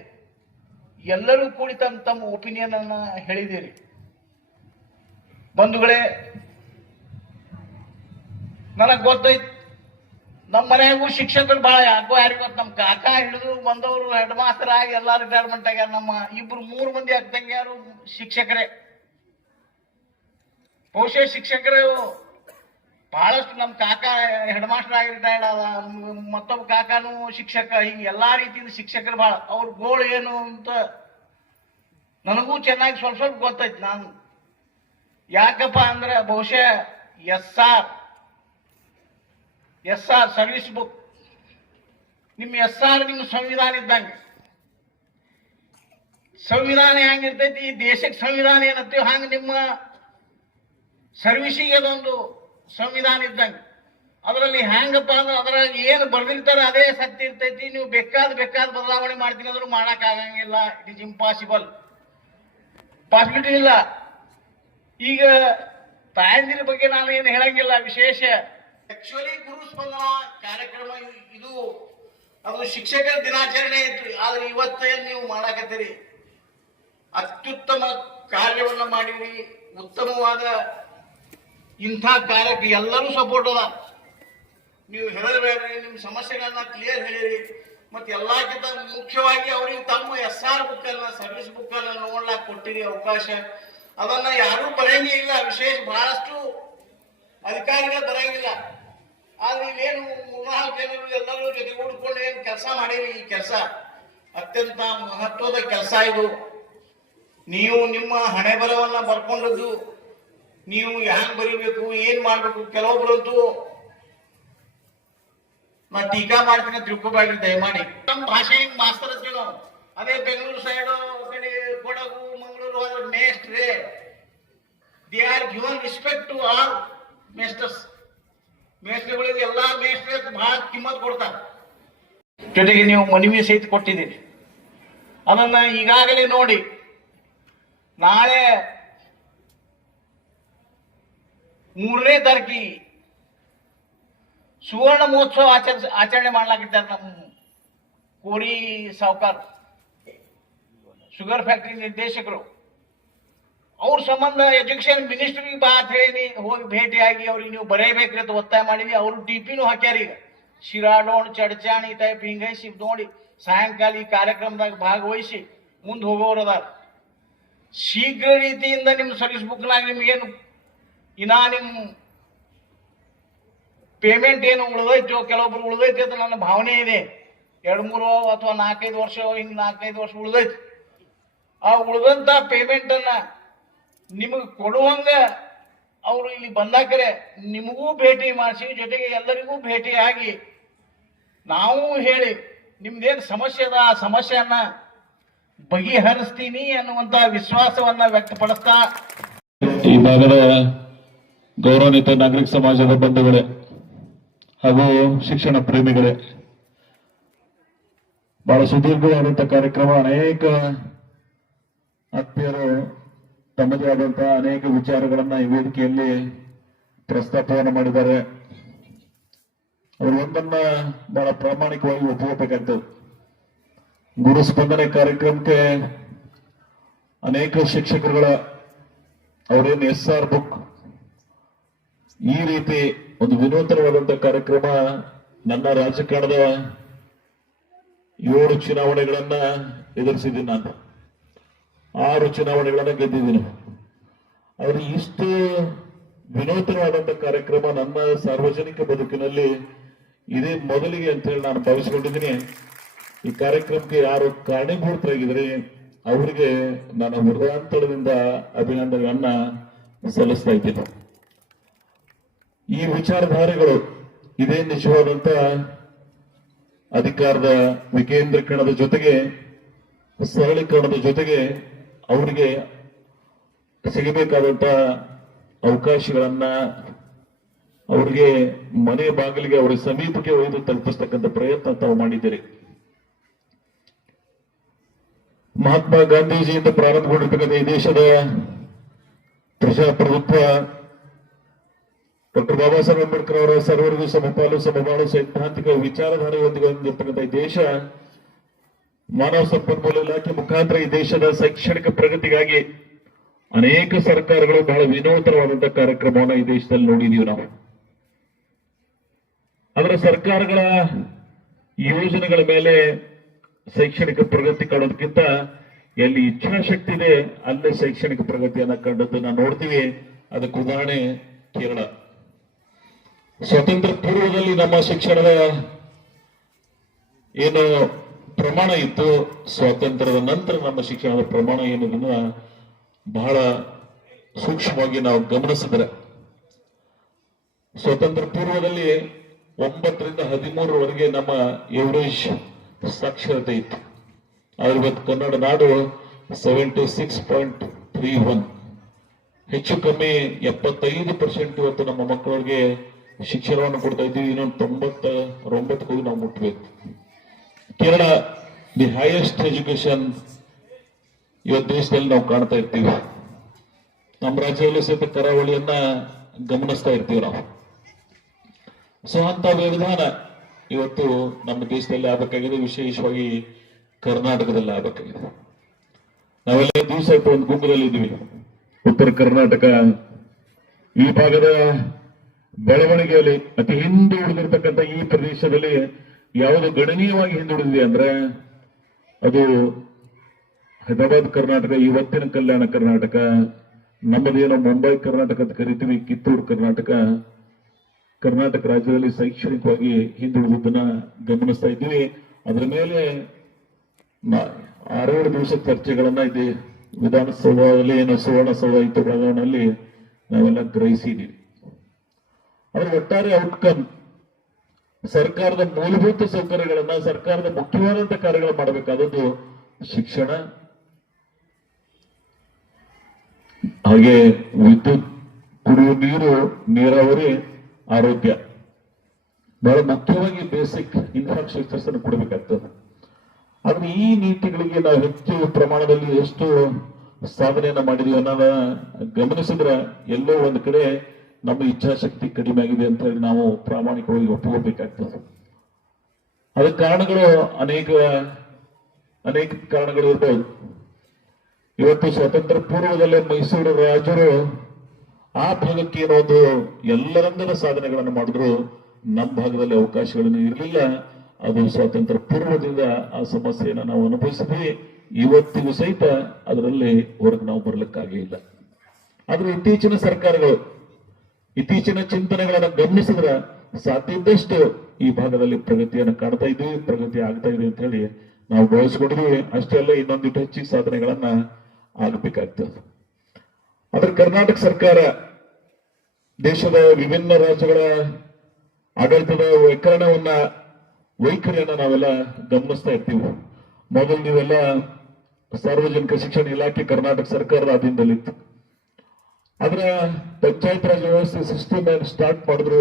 ಎಲ್ಲರೂ ಕೂಡಿ ತಮ್ಮ ಒಪಿನಿಯನ್ ಅನ್ನ ಹೇಳಿದ್ದೀರಿ. ಬಂಧುಗಳೇ, ನನಗ್ ಗೊತ್ತೈತ್ ನಮ್ಮ ಮನೆಯಾಗೂ ಶಿಕ್ಷಕರು ಬಹಳ ಯಾರಿಗೂ ಗೊತ್ತು, ನಮ್ಮ ಕಾಕ ಹಿಡಿದು ಬಂದವರು ಹೆಡ್ ಮಾಸ್ಟರ್ ಆಗಿ ಎಲ್ಲ ರಿಟೈರ್ಮೆಂಟ್ ಆಗ್ಯಾರ. ನಮ್ಮ 2-3 ಮಂದಿ ಅಕ್ಕಂಗ್ಯಾರು ಶಿಕ್ಷಕರೇ. ಬಹುಶಃ ಶಿಕ್ಷಕರು ಬಹಳಷ್ಟು, ನಮ್ಮ ಕಾಕ ಹೆಡ್ ಮಾಸ್ಟರ್ ಆಗಿ ರಿಟೈರ್ಡ್ ಆದ, ಮತ್ತೊಬ್ಬ ಕಾಕಾನು ಶಿಕ್ಷಕ, ಹಿಂಗೆ ಎಲ್ಲಾ ರೀತಿಯಿಂದ ಶಿಕ್ಷಕರು ಬಹಳ. ಅವ್ರ ಗೋಳು ಏನು ಅಂತ ನನಗೂ ಚೆನ್ನಾಗಿ ಸ್ವಲ್ಪ ಗೊತ್ತೈತಿ. ನಾನು ಯಾಕಪ್ಪ ಅಂದ್ರೆ ಬಹುಶಃ ಎಸ್ ಆರ್ ಸರ್ವಿಸ್ ಬುಕ್, ನಿಮ್ಮ SR ನಿಮ್ಮ ಸಂವಿಧಾನ ಇದ್ದಂಗೆ. ಸಂವಿಧಾನ ಹೆಂಗಿರ್ತೈತಿ, ಈ ದೇಶಕ್ಕೆ ಸಂವಿಧಾನ ಏನಂತೀವಿ ಹಂಗ ನಿಮ್ಮ ಸರ್ವಿಸಿಗೆ ಅದೊಂದು ಸಂವಿಧಾನ ಇದ್ದಂಗೆ. ಅದರಲ್ಲಿ ಹೆಂಗಪ್ಪ ಅಂದ್ರೆ ಅದ್ರಾಗ ಏನು ಬರ್ದಿರ್ತಾರ ಅದೇ ಸತ್ಯ ಇರ್ತೈತಿ. ನೀವು ಬೇಕಾದ ಬದಲಾವಣೆ ಮಾಡ್ತೀನಿ ಅಂದ್ರೂ ಮಾಡಕ್ ಆಗಂಗಿಲ್ಲ. ಇಟ್ ಇಸ್ ಇಂಪಾಸಿಬಲ್, ಪಾಸಿಬಿಲಿಟಿ ಇಲ್ಲ. ಈಗ ತಾಯಂದಿರ ಬಗ್ಗೆ ನಾನು ಏನು ಹೇಳಂಗಿಲ್ಲ ವಿಶೇಷ. ಆಕ್ಚುಲಿ ಗುರು ಸ್ಪಂದನ ಕಾರ್ಯಕ್ರಮ ಇದು ಅದು ಶಿಕ್ಷಕರ ದಿನಾಚರಣೆ ಇತ್ತು. ಆದ್ರೆ ಇವತ್ತೇನು ನೀವು ಮಾಡಾಕತ್ತೀರಿ, ಅತ್ಯುತ್ತಮ ಕಾರ್ಯವನ್ನ ಮಾಡಿರಿ. ಉತ್ತಮವಾದ ಇಂಥ ಕಾರ್ಯಕ್ಕೆ ಎಲ್ಲರೂ ಸಪೋರ್ಟ್ ಅದ. ನೀವು ಹೇಳಬೇಡ್ರಿ, ನಿಮ್ಮ ಸಮಸ್ಯೆಗಳನ್ನ ಕ್ಲಿಯರ್ ಹೇಳಿರಿ. ಮತ್ತೆ ಎಲ್ಲಕ್ಕಿಂತ ಮುಖ್ಯವಾಗಿ ಅವ್ರಿಗೆ ತಮ್ಮ SR ಬುಕ್ ಅನ್ನ, ಸರ್ವಿಸ್ ಬುಕ್ ಅನ್ನ ನೋಡ್ಲಾಕ್ ಕೊಟ್ಟಿರಿ ಅವಕಾಶ. ಅದನ್ನ ಯಾರೂ ಬರಂಗೇ ಇಲ್ಲ, ವಿಶೇಷ ಬಹಳಷ್ಟು ಅಧಿಕಾರಿಗಳು ಬರಂಗಿಲ್ಲ. ಆದ್ರೆ ಇಲ್ಲೇನು 3-4 ಜನರು ಎಲ್ಲರೂ ಜೊತೆಗೂಡಿಕೊಂಡು ಏನು ಕೆಲಸ ಮಾಡಿರಿ. ಈ ಕೆಲಸ ಅತ್ಯಂತ ಮಹತ್ವದ ಕೆಲಸ ಇದು. ನೀವು ನಿಮ್ಮ ಹಣೆ ಬರವನ್ನ ಬರ್ಕೊಂಡದ್ದು, ನೀವು ಹ್ಯಾಂಗ್ ಬರೀಬೇಕು, ಏನ್ ಮಾಡ್ಬೇಕು. ಕೆಲವೊಬ್ರಂತೂ ನಾ ಟೀಕಾ ಮಾಡ್ತೀನಿ ತಿಳ್ಕೊಬೇಡ್ರಿ ದಯಮಾಡಿ. ನಮ್ಮ ಭಾಷೆ ಹಿಂಗ್ ಮಾಸ್ತರ್ ಹಚ್ಚಿವಿ ನಾವು. ಅದೇ ಬೆಂಗಳೂರು ಸೈಡ್ ಕಡೆ ಕೊಡಗು ಮಂಗಳೂರು ಹೋದ್ರೆ ಮೇಸ್ಟ್ರೇ, they are given respect to all masters. ಮೇಸ್ಟ್ರಿಗಳಿಗೆ ಎಲ್ಲಾ ಮೇಸ್ಟ್ರೇ ಬಹಳ ಕಿಮ್ಮತ್ ಕೊಡ್ತಾರೆ. ಜೊತೆಗೆ ನೀವು ಮನವಿ ಸಹಿತ ಕೊಟ್ಟಿದ್ದೀರಿ. ಅದನ್ನ ಈಗಾಗಲೇ ನೋಡಿ, ನಾಳೆ 3ನೇ ತಾರೀಕಿಗೆ ಸುವರ್ಣ ಮಹೋತ್ಸವ ಆಚರಣೆ ಮಾಡ್ಲಾಗಿದ್ದಾರೆ. ನಮ್ಮ ಕೋರಿ ಸಾವ್ಕಾರ್ ಶುಗರ್ ಫ್ಯಾಕ್ಟರಿ ನಿರ್ದೇಶಕರು, ಅವ್ರ ಸಂಬಂಧ ಎಜುಕೇಶನ್ ಮಿನಿಸ್ಟ್ರಿಗೆ ಬಾ ಅಂತ ಹೇಳಿ ಹೋಗಿ ಭೇಟಿಯಾಗಿ ಅವ್ರಿಗೆ ನೀವು ಬರೆಯಬೇಕ್ರಿ ಅಂತ ಒತ್ತಾಯ ಮಾಡಿದ್ವಿ. ಅವರು DPನೂ ಹಾಕ್ಯಾರ. ಈಗ ಶಿರಾಡೋಣ್, ಚಡ್ಚಾಣಿ ಟೈಪ್ ಹಿಂಗೈಸಿ ನೋಡಿ ಸಾಯಂಕಾಲ ಈ ಕಾರ್ಯಕ್ರಮದಾಗ ಭಾಗವಹಿಸಿ ಮುಂದೆ ಹೋಗೋರು ಅದಾರ. ಶೀಘ್ರ ರೀತಿಯಿಂದ ನಿಮ್ಮ ಸರ್ವಿಸ್ ಬುಕ್ನಾಗ ನಿಮ್ಗೇನು ಇನ್ನ ನಿಮ್ಮ ಪೇಮೆಂಟ್ ಏನು ಉಳಿದೈತೋ, ಕೆಲವೊಬ್ರು ಉಳಿದೈತಿ ಅಂತ ನನ್ನ ಭಾವನೆ ಇದೆ. 2-3 ಅಥವಾ 4-5 ವರ್ಷ, ಹಿಂಗೆ 4-5 ವರ್ಷ ಉಳಿದೈತಿ. ಆ ಉಳಿದಂತ ಪೇಮೆಂಟ್ ಅನ್ನ ನಿಮಗೆ ಕೊಡುವಂಗ ಅವರು ಇಲ್ಲಿ ಬಂದಾಕರೆ ನಿಮಗೂ ಭೇಟಿ ಮಾಡಿಸಿ, ಜೊತೆಗೆ ಎಲ್ಲರಿಗೂ ಭೇಟಿಯಾಗಿ ನಾವು ಹೇಳಿ ನಿಮ್ದೇನು ಸಮಸ್ಯೆ ಅದ ಆ ಸಮಸ್ಯೆಯನ್ನ ಬಗೆಹರಿಸ್ತೀನಿ ಅನ್ನುವಂತ ವಿಶ್ವಾಸವನ್ನ ವ್ಯಕ್ತಪಡಿಸ್ತಾ, ಈ ಭಾಗದ ಗೌರವಾನ್ವಿತ ನಾಗರಿಕ ಸಮಾಜದ ಬಂಧುಗಳೇ ಹಾಗೂ ಶಿಕ್ಷಣ ಪ್ರೇಮಿಗಳೇ, ಬಹಳ ಸುದೀರ್ಘವಾದಂತಹ ಕಾರ್ಯಕ್ರಮ. ಅನೇಕ ಆತ್ಮೀಯರು ತಮ್ಮದೇ ಆದಂತಹ ಅನೇಕ ವಿಚಾರಗಳನ್ನ ಈ ವೇದಿಕೆಯಲ್ಲಿ ಪ್ರಸ್ತಾಪವನ್ನು ಮಾಡಿದ್ದಾರೆ. ಅವರು ಒಂದನ್ನ ಬಹಳ ಪ್ರಾಮಾಣಿಕವಾಗಿ ಒಪ್ಪಿಕೊಳ್ಳಬೇಕಾಗ್ತದೆ. ಗುರು ಸ್ಪಂದನೆ ಕಾರ್ಯಕ್ರಮಕ್ಕೆ ಅನೇಕ ಶಿಕ್ಷಕರುಗಳ ಅವರೇನು SR ಬುಕ್ ಈ ರೀತಿ ಒಂದು ವಿನೂತನವಾದಂತಹ ಕಾರ್ಯಕ್ರಮ ನನ್ನ ರಾಜಕಾರಣದ 7 ಚುನಾವಣೆಗಳನ್ನ ಎದುರಿಸಿದ್ದೀನಿ ನಾನು, 6 ಚುನಾವಣೆಗಳನ್ನ ಗೆದ್ದಿದ್ದೀನಿ. ಆದ್ರೆ ಇಷ್ಟು ವಿನೂತನವಾದಂತ ಕಾರ್ಯಕ್ರಮ ನನ್ನ ಸಾರ್ವಜನಿಕ ಬದುಕಿನಲ್ಲಿ ಇದೇ ಮೊದಲಿಗೆ ಅಂತ ಹೇಳಿ ನಾನು ಭಾವಿಸಿಕೊಂಡಿದ್ದೀನಿ. ಈ ಕಾರ್ಯಕ್ರಮಕ್ಕೆ ಯಾರು ಕಾರಣೀಭೂತರಾಗಿದ್ರೆ ಅವರಿಗೆ ನಾನು ಹೃದಯಾಂತರದಿಂದ ಅಭಿನಂದನೆಗಳನ್ನ ಸಲ್ಲಿಸ್ತಾ ಇದ್ದೀನಿ. ಈ ವಿಚಾರಧಾರೆಗಳು ಇದೇ ನಿಜವಾದಂತ ಅಧಿಕಾರದ ವಿಕೇಂದ್ರೀಕರಣದ ಜೊತೆಗೆ ಸರಳೀಕರಣದ ಜೊತೆಗೆ ಅವರಿಗೆ ಸಿಗಬೇಕಾದಂತ ಅವಕಾಶಗಳನ್ನ ಅವರಿಗೆ ಮನೆ ಬಾಗಿಲಿಗೆ ಅವರ ಸಮೀಪಕ್ಕೆ ಒಯ್ದು ತಲುಪಿಸ್ತಕ್ಕಂಥ ಪ್ರಯತ್ನ ತಾವು ಮಾಡಿದ್ದೀರಿ. ಮಹಾತ್ಮ ಗಾಂಧೀಜಿಯಿಂದ ಪ್ರಾರಂಭಗೊಂಡಿರ್ತಕ್ಕಂಥ ಈ ದೇಶದ ಪ್ರಜಾಪ್ರಭುತ್ವ, ಡಾಕ್ಟರ್ ಬಾಬಾ ಸಾಹೇಬ್ ಅಂಬೇಡ್ಕರ್ ಅವರ ಸರ್ವರಿಗೂ ಸಮಪಾಲು ಸಮಬಾಳು ಸೈದ್ಧಾಂತಿಕ ವಿಚಾರಧಾರೆಯೊಂದಿಗೆ ಹೊಂದಿರತಕ್ಕಂಥ ಈ ದೇಶ ಮಾನವ ಸಂಪನ್ಮೂಲ ಇಲಾಖೆ ಮುಖಾಂತರ ಈ ದೇಶದ ಶೈಕ್ಷಣಿಕ ಪ್ರಗತಿಗಾಗಿ ಅನೇಕ ಸರ್ಕಾರಗಳು ಬಹಳ ವಿನೂತನವಾದಂತಹ ಕಾರ್ಯಕ್ರಮವನ್ನು ಈ ದೇಶದಲ್ಲಿ ನೋಡಿದೀವಿ ನಾವು. ಅದರ ಸರ್ಕಾರಗಳ ಯೋಜನೆಗಳ ಮೇಲೆ ಶೈಕ್ಷಣಿಕ ಪ್ರಗತಿ ಕಾಣೋದಕ್ಕಿಂತ ಎಲ್ಲಿ ಇಚ್ಛಾಶಕ್ತಿ ಇದೆ ಅಲ್ಲೇ ಶೈಕ್ಷಣಿಕ ಪ್ರಗತಿಯನ್ನ ಕಂಡದ್ದನ್ನ ನೋಡ್ತೀವಿ. ಅದಕ್ಕೆ ಉದಾಹರಣೆ ಕೇರಳ. ಸ್ವಾತಂತ್ರ್ಯ ಪೂರ್ವದಲ್ಲಿ ನಮ್ಮ ಶಿಕ್ಷಣದ ಏನು ಪ್ರಮಾಣ ಇತ್ತು, ಸ್ವಾತಂತ್ರ್ಯದ ನಂತರ ನಮ್ಮ ಶಿಕ್ಷಣದ ಪ್ರಮಾಣ ಏನದನ್ನ ಬಹಳ ಸೂಕ್ಷ್ಮವಾಗಿ ನಾವು ಗಮನಿಸಿದ್ರೆ, ಸ್ವಾತಂತ್ರ್ಯ ಪೂರ್ವದಲ್ಲಿ 9 ರಿಂದ 13 ನಮ್ಮ ಎವರೇಜ್ ಸಾಕ್ಷರತೆ ಇತ್ತು. ಆದ್ರೆ ಇವತ್ತು ಕನ್ನಡ ನಾಡು 76.31, ಹೆಚ್ಚು ಕಮ್ಮಿ 75% ಇವತ್ತು ನಮ್ಮ ಮಕ್ಕಳಿಗೆ ಶಿಕ್ಷಣವನ್ನು ಕೊಡ್ತಾ ಇದ್ದೀವಿ. ಇನ್ನೊಂದು 99 ನಾವು ಮುಟ್ಟಬೇಕು. ಕೇರಳ ದಿ ಹೈಯೆಸ್ಟ್ ಎಜುಕೇಶನ್ ಇವತ್ತು ದೇಶದಲ್ಲಿ ನಾವು ಕಾಣ್ತಾ ಇರ್ತೀವಿ. ನಮ್ಮ ರಾಜ್ಯದಲ್ಲಿ ಸಹಿತ ಕರಾವಳಿಯನ್ನ ಗಮನಿಸ್ತಾ ಇರ್ತೀವಿ ನಾವು. ಸೊ ಅಂತ ವ್ಯವಧಾನ ಇವತ್ತು ನಮ್ಮ ದೇಶದಲ್ಲಿ ಆಗಬೇಕಾಗಿದೆ, ವಿಶೇಷವಾಗಿ ಕರ್ನಾಟಕದಲ್ಲಿ ಆಗಬೇಕಾಗಿದೆ. ನಾವೆಲ್ಲ ದಿವಸ ಒಂದು ಗುಂಪದಲ್ಲಿ ಇದ್ದೀವಿ. ಉತ್ತರ ಕರ್ನಾಟಕ ಈ ಭಾಗದ ಬೆಳವಣಿಗೆಯಲ್ಲಿ ಅತಿ ಹಿಂದುಳಿದಿರ್ತಕ್ಕಂಥ ಈ ಪ್ರದೇಶದಲ್ಲಿ ಯಾವುದು ಗಣನೀಯವಾಗಿ ಹಿಂದುಳಿದಿದೆ ಅಂದ್ರೆ ಅದು ಹೈದರಾಬಾದ್ ಕರ್ನಾಟಕ, ಇವತ್ತಿನ ಕಲ್ಯಾಣ ಕರ್ನಾಟಕ, ನಮ್ಮದೇನೋ ಮುಂಬೈ ಕರ್ನಾಟಕ ಅಂತ ಕರಿತೀವಿ, ಕಿತ್ತೂರು ಕರ್ನಾಟಕ. ಕರ್ನಾಟಕ ರಾಜ್ಯದಲ್ಲಿ ಶೈಕ್ಷಣಿಕವಾಗಿ ಹಿಂದುಳಿದನ್ನ ಗಮನಿಸ್ತಾ ಇದ್ದೀವಿ. ಅದರ ಮೇಲೆ 6-7 ದಿವಸ ಚರ್ಚೆಗಳನ್ನ ಇದೆ ವಿಧಾನಸೌಧದಲ್ಲಿ, ಏನು ಸುವರ್ಣಸೌಧ ಇತ್ತು ಬೆಳಗಾವಿನಲ್ಲಿ, ನಾವೆಲ್ಲ ಗ್ರಹಿಸಿದ್ದೀವಿ. ಅದರ ಒಟ್ಟಾರೆ ಔಟ್ಕಮ್ ಸರ್ಕಾರದ ಮೂಲಭೂತ ಸೌಕರ್ಯಗಳನ್ನ, ಸರ್ಕಾರದ ಮುಖ್ಯವಾದಂತಹ ಕಾರ್ಯಗಳು ಮಾಡಬೇಕಾದದ್ದು ಶಿಕ್ಷಣ, ಹಾಗೆ ವಿದ್ಯುತ್, ಕುಡಿಯುವ ನೀರು, ನೀರಾವರಿ, ಆರೋಗ್ಯ, ಬಹಳ ಮುಖ್ಯವಾಗಿ ಬೇಸಿಕ್ ಇನ್ಫ್ರಾಸ್ಟ್ರಕ್ಚರ್ಸ್ ಅನ್ನು ಕೊಡಬೇಕಾಗ್ತದೆ. ಆದ್ರೆ ಈ ನೀತಿಗಳಿಗೆ ನಾವು ಹೆಚ್ಚು ಪ್ರಮಾಣದಲ್ಲಿ ಎಷ್ಟು ಸಾಧನೆಯನ್ನ ಮಾಡಿದೀವಿ ಅನ್ನೋದ ಗಮನಿಸಿದ್ರೆ ಎಲ್ಲೋ ಒಂದು ಕಡೆ ನಮ್ಮ ಇಚ್ಛಾಶಕ್ತಿ ಕಡಿಮೆ ಆಗಿದೆ ಅಂತ ಹೇಳಿ ನಾವು ಪ್ರಾಮಾಣಿಕವಾಗಿ ಒಪ್ಪಿಕೊಳ್ಬೇಕಾಗ್ತದೆ. ಅದಕ್ಕೆ ಕಾರಣಗಳು ಅನೇಕ ಕಾರಣಗಳು ಇರ್ಬೋದು. ಇವತ್ತು ಸ್ವಾತಂತ್ರ್ಯ ಪೂರ್ವದಲ್ಲೇ ಮೈಸೂರು ರಾಜರು ಆ ಭಾಗಕ್ಕೆ ಏನೋ ಒಂದು ಎಲ್ಲರಂದರ ಸಾಧನೆಗಳನ್ನು ಮಾಡಿದ್ರು, ನಮ್ಮ ಭಾಗದಲ್ಲಿ ಅವಕಾಶಗಳನ್ನು ಇರಲಿಲ್ಲ. ಅದು ಸ್ವಾತಂತ್ರ್ಯ ಪೂರ್ವದಿಂದ ಆ ಸಮಸ್ಯೆಯನ್ನು ನಾವು ಅನುಭವಿಸಿದ್ವಿ. ಇವತ್ತಿಗೂ ಸಹಿತ ಅದರಲ್ಲಿ ಹೊರಗೆ ನಾವು ಬರ್ಲಿಕ್ಕಾಗೇ ಇಲ್ಲ. ಆದ್ರೆ ಇತ್ತೀಚಿನ ಸರ್ಕಾರಗಳು ಇತ್ತೀಚಿನ ಚಿಂತನೆಗಳನ್ನು ಗಮನಿಸಿದ್ರೆ ಸಾಧ್ಯ ಇದ್ದಷ್ಟು ಈ ಭಾಗದಲ್ಲಿ ಪ್ರಗತಿಯನ್ನು ಕಾಣ್ತಾ ಇದ್ವಿ, ಪ್ರಗತಿ ಆಗ್ತಾ ಇದೆ ಅಂತ ಹೇಳಿ ನಾವು ಭಾವಿಸ್ಕೊಂಡಿದ್ವಿ. ಅಷ್ಟೇ ಅಲ್ಲ, ಇನ್ನೊಂದಿಟ್ಟು ಹೆಚ್ಚಿನ ಸಾಧನೆಗಳನ್ನ ಆಗಬೇಕಾಗ್ತದೆ. ಆದ್ರೆ ಕರ್ನಾಟಕ ಸರ್ಕಾರ ದೇಶದ ವಿಭಿನ್ನ ರಾಜ್ಯಗಳ ಆಡಳಿತದ ವೈಖರಿಯನ್ನ ನಾವೆಲ್ಲ ಗಮನಿಸ್ತಾ ಇರ್ತೀವಿ. ಮೊದಲು ನೀವೆಲ್ಲ ಸಾರ್ವಜನಿಕ ಶಿಕ್ಷಣ ಇಲಾಖೆ ಕರ್ನಾಟಕ ಸರ್ಕಾರದ ಅಧೀನದಲ್ಲಿತ್ತು. ಆದ್ರ ಪಂಚಾಯತ್ ರಾಜ್ ವ್ಯವಸ್ಥೆ ಸಿಸ್ಟಮ್ ಸ್ಟಾರ್ಟ್ ಮಾಡಿದ್ರು.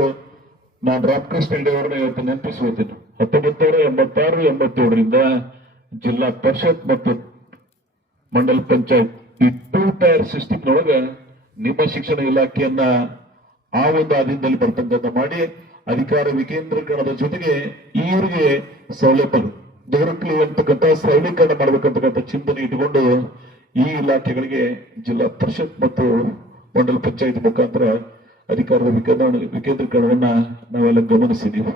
ನಾನು ರಾಮಕೃಷ್ಣ ಹೆಗಡೆ ಅವರನ್ನ ಇವತ್ತು ನೆನಪಿಸ್ಕೊಳ್ತೀನಿ. 1986-87ರಿಂದ ಜಿಲ್ಲಾ ಪರಿಷತ್ ಮತ್ತು ಮಂಡಲ ಪಂಚಾಯತ್ ಈ 2 ಟೈರ್ ಸಿಸ್ಟಮ್ನೊಳಗ ನಿಮ್ಮ ಶಿಕ್ಷಣ ಇಲಾಖೆಯನ್ನ ಆ ಒಂದು ಅಧೀನದಲ್ಲಿ ಬರ್ತಕ್ಕಂಥ ಮಾಡಿ ಅಧಿಕಾರ ವಿಕೇಂದ್ರೀಕರಣದ ಜೊತೆಗೆ ಇವರಿಗೆ ಸೌಲಭ್ಯ ದೊರಕಲಿ ಅಂತಕ್ಕಂಥ ಸರಳೀಕರಣ ಮಾಡಬೇಕಂತಕ್ಕಂಥ ಚಿಂತನೆ ಇಟ್ಟುಕೊಂಡು ಈ ಇಲಾಖೆಗಳಿಗೆ ಜಿಲ್ಲಾ ಪರಿಷತ್ ಮತ್ತು ಮಂಡಲ ಪಂಚಾಯತ್ ಮುಖಾಂತರ ಅಧಿಕಾರದ ವಿಕೇಂದ್ರೀಕರಣವನ್ನ ನಾವೆಲ್ಲ ಗಮನಿಸಿದ್ದೀವಿ.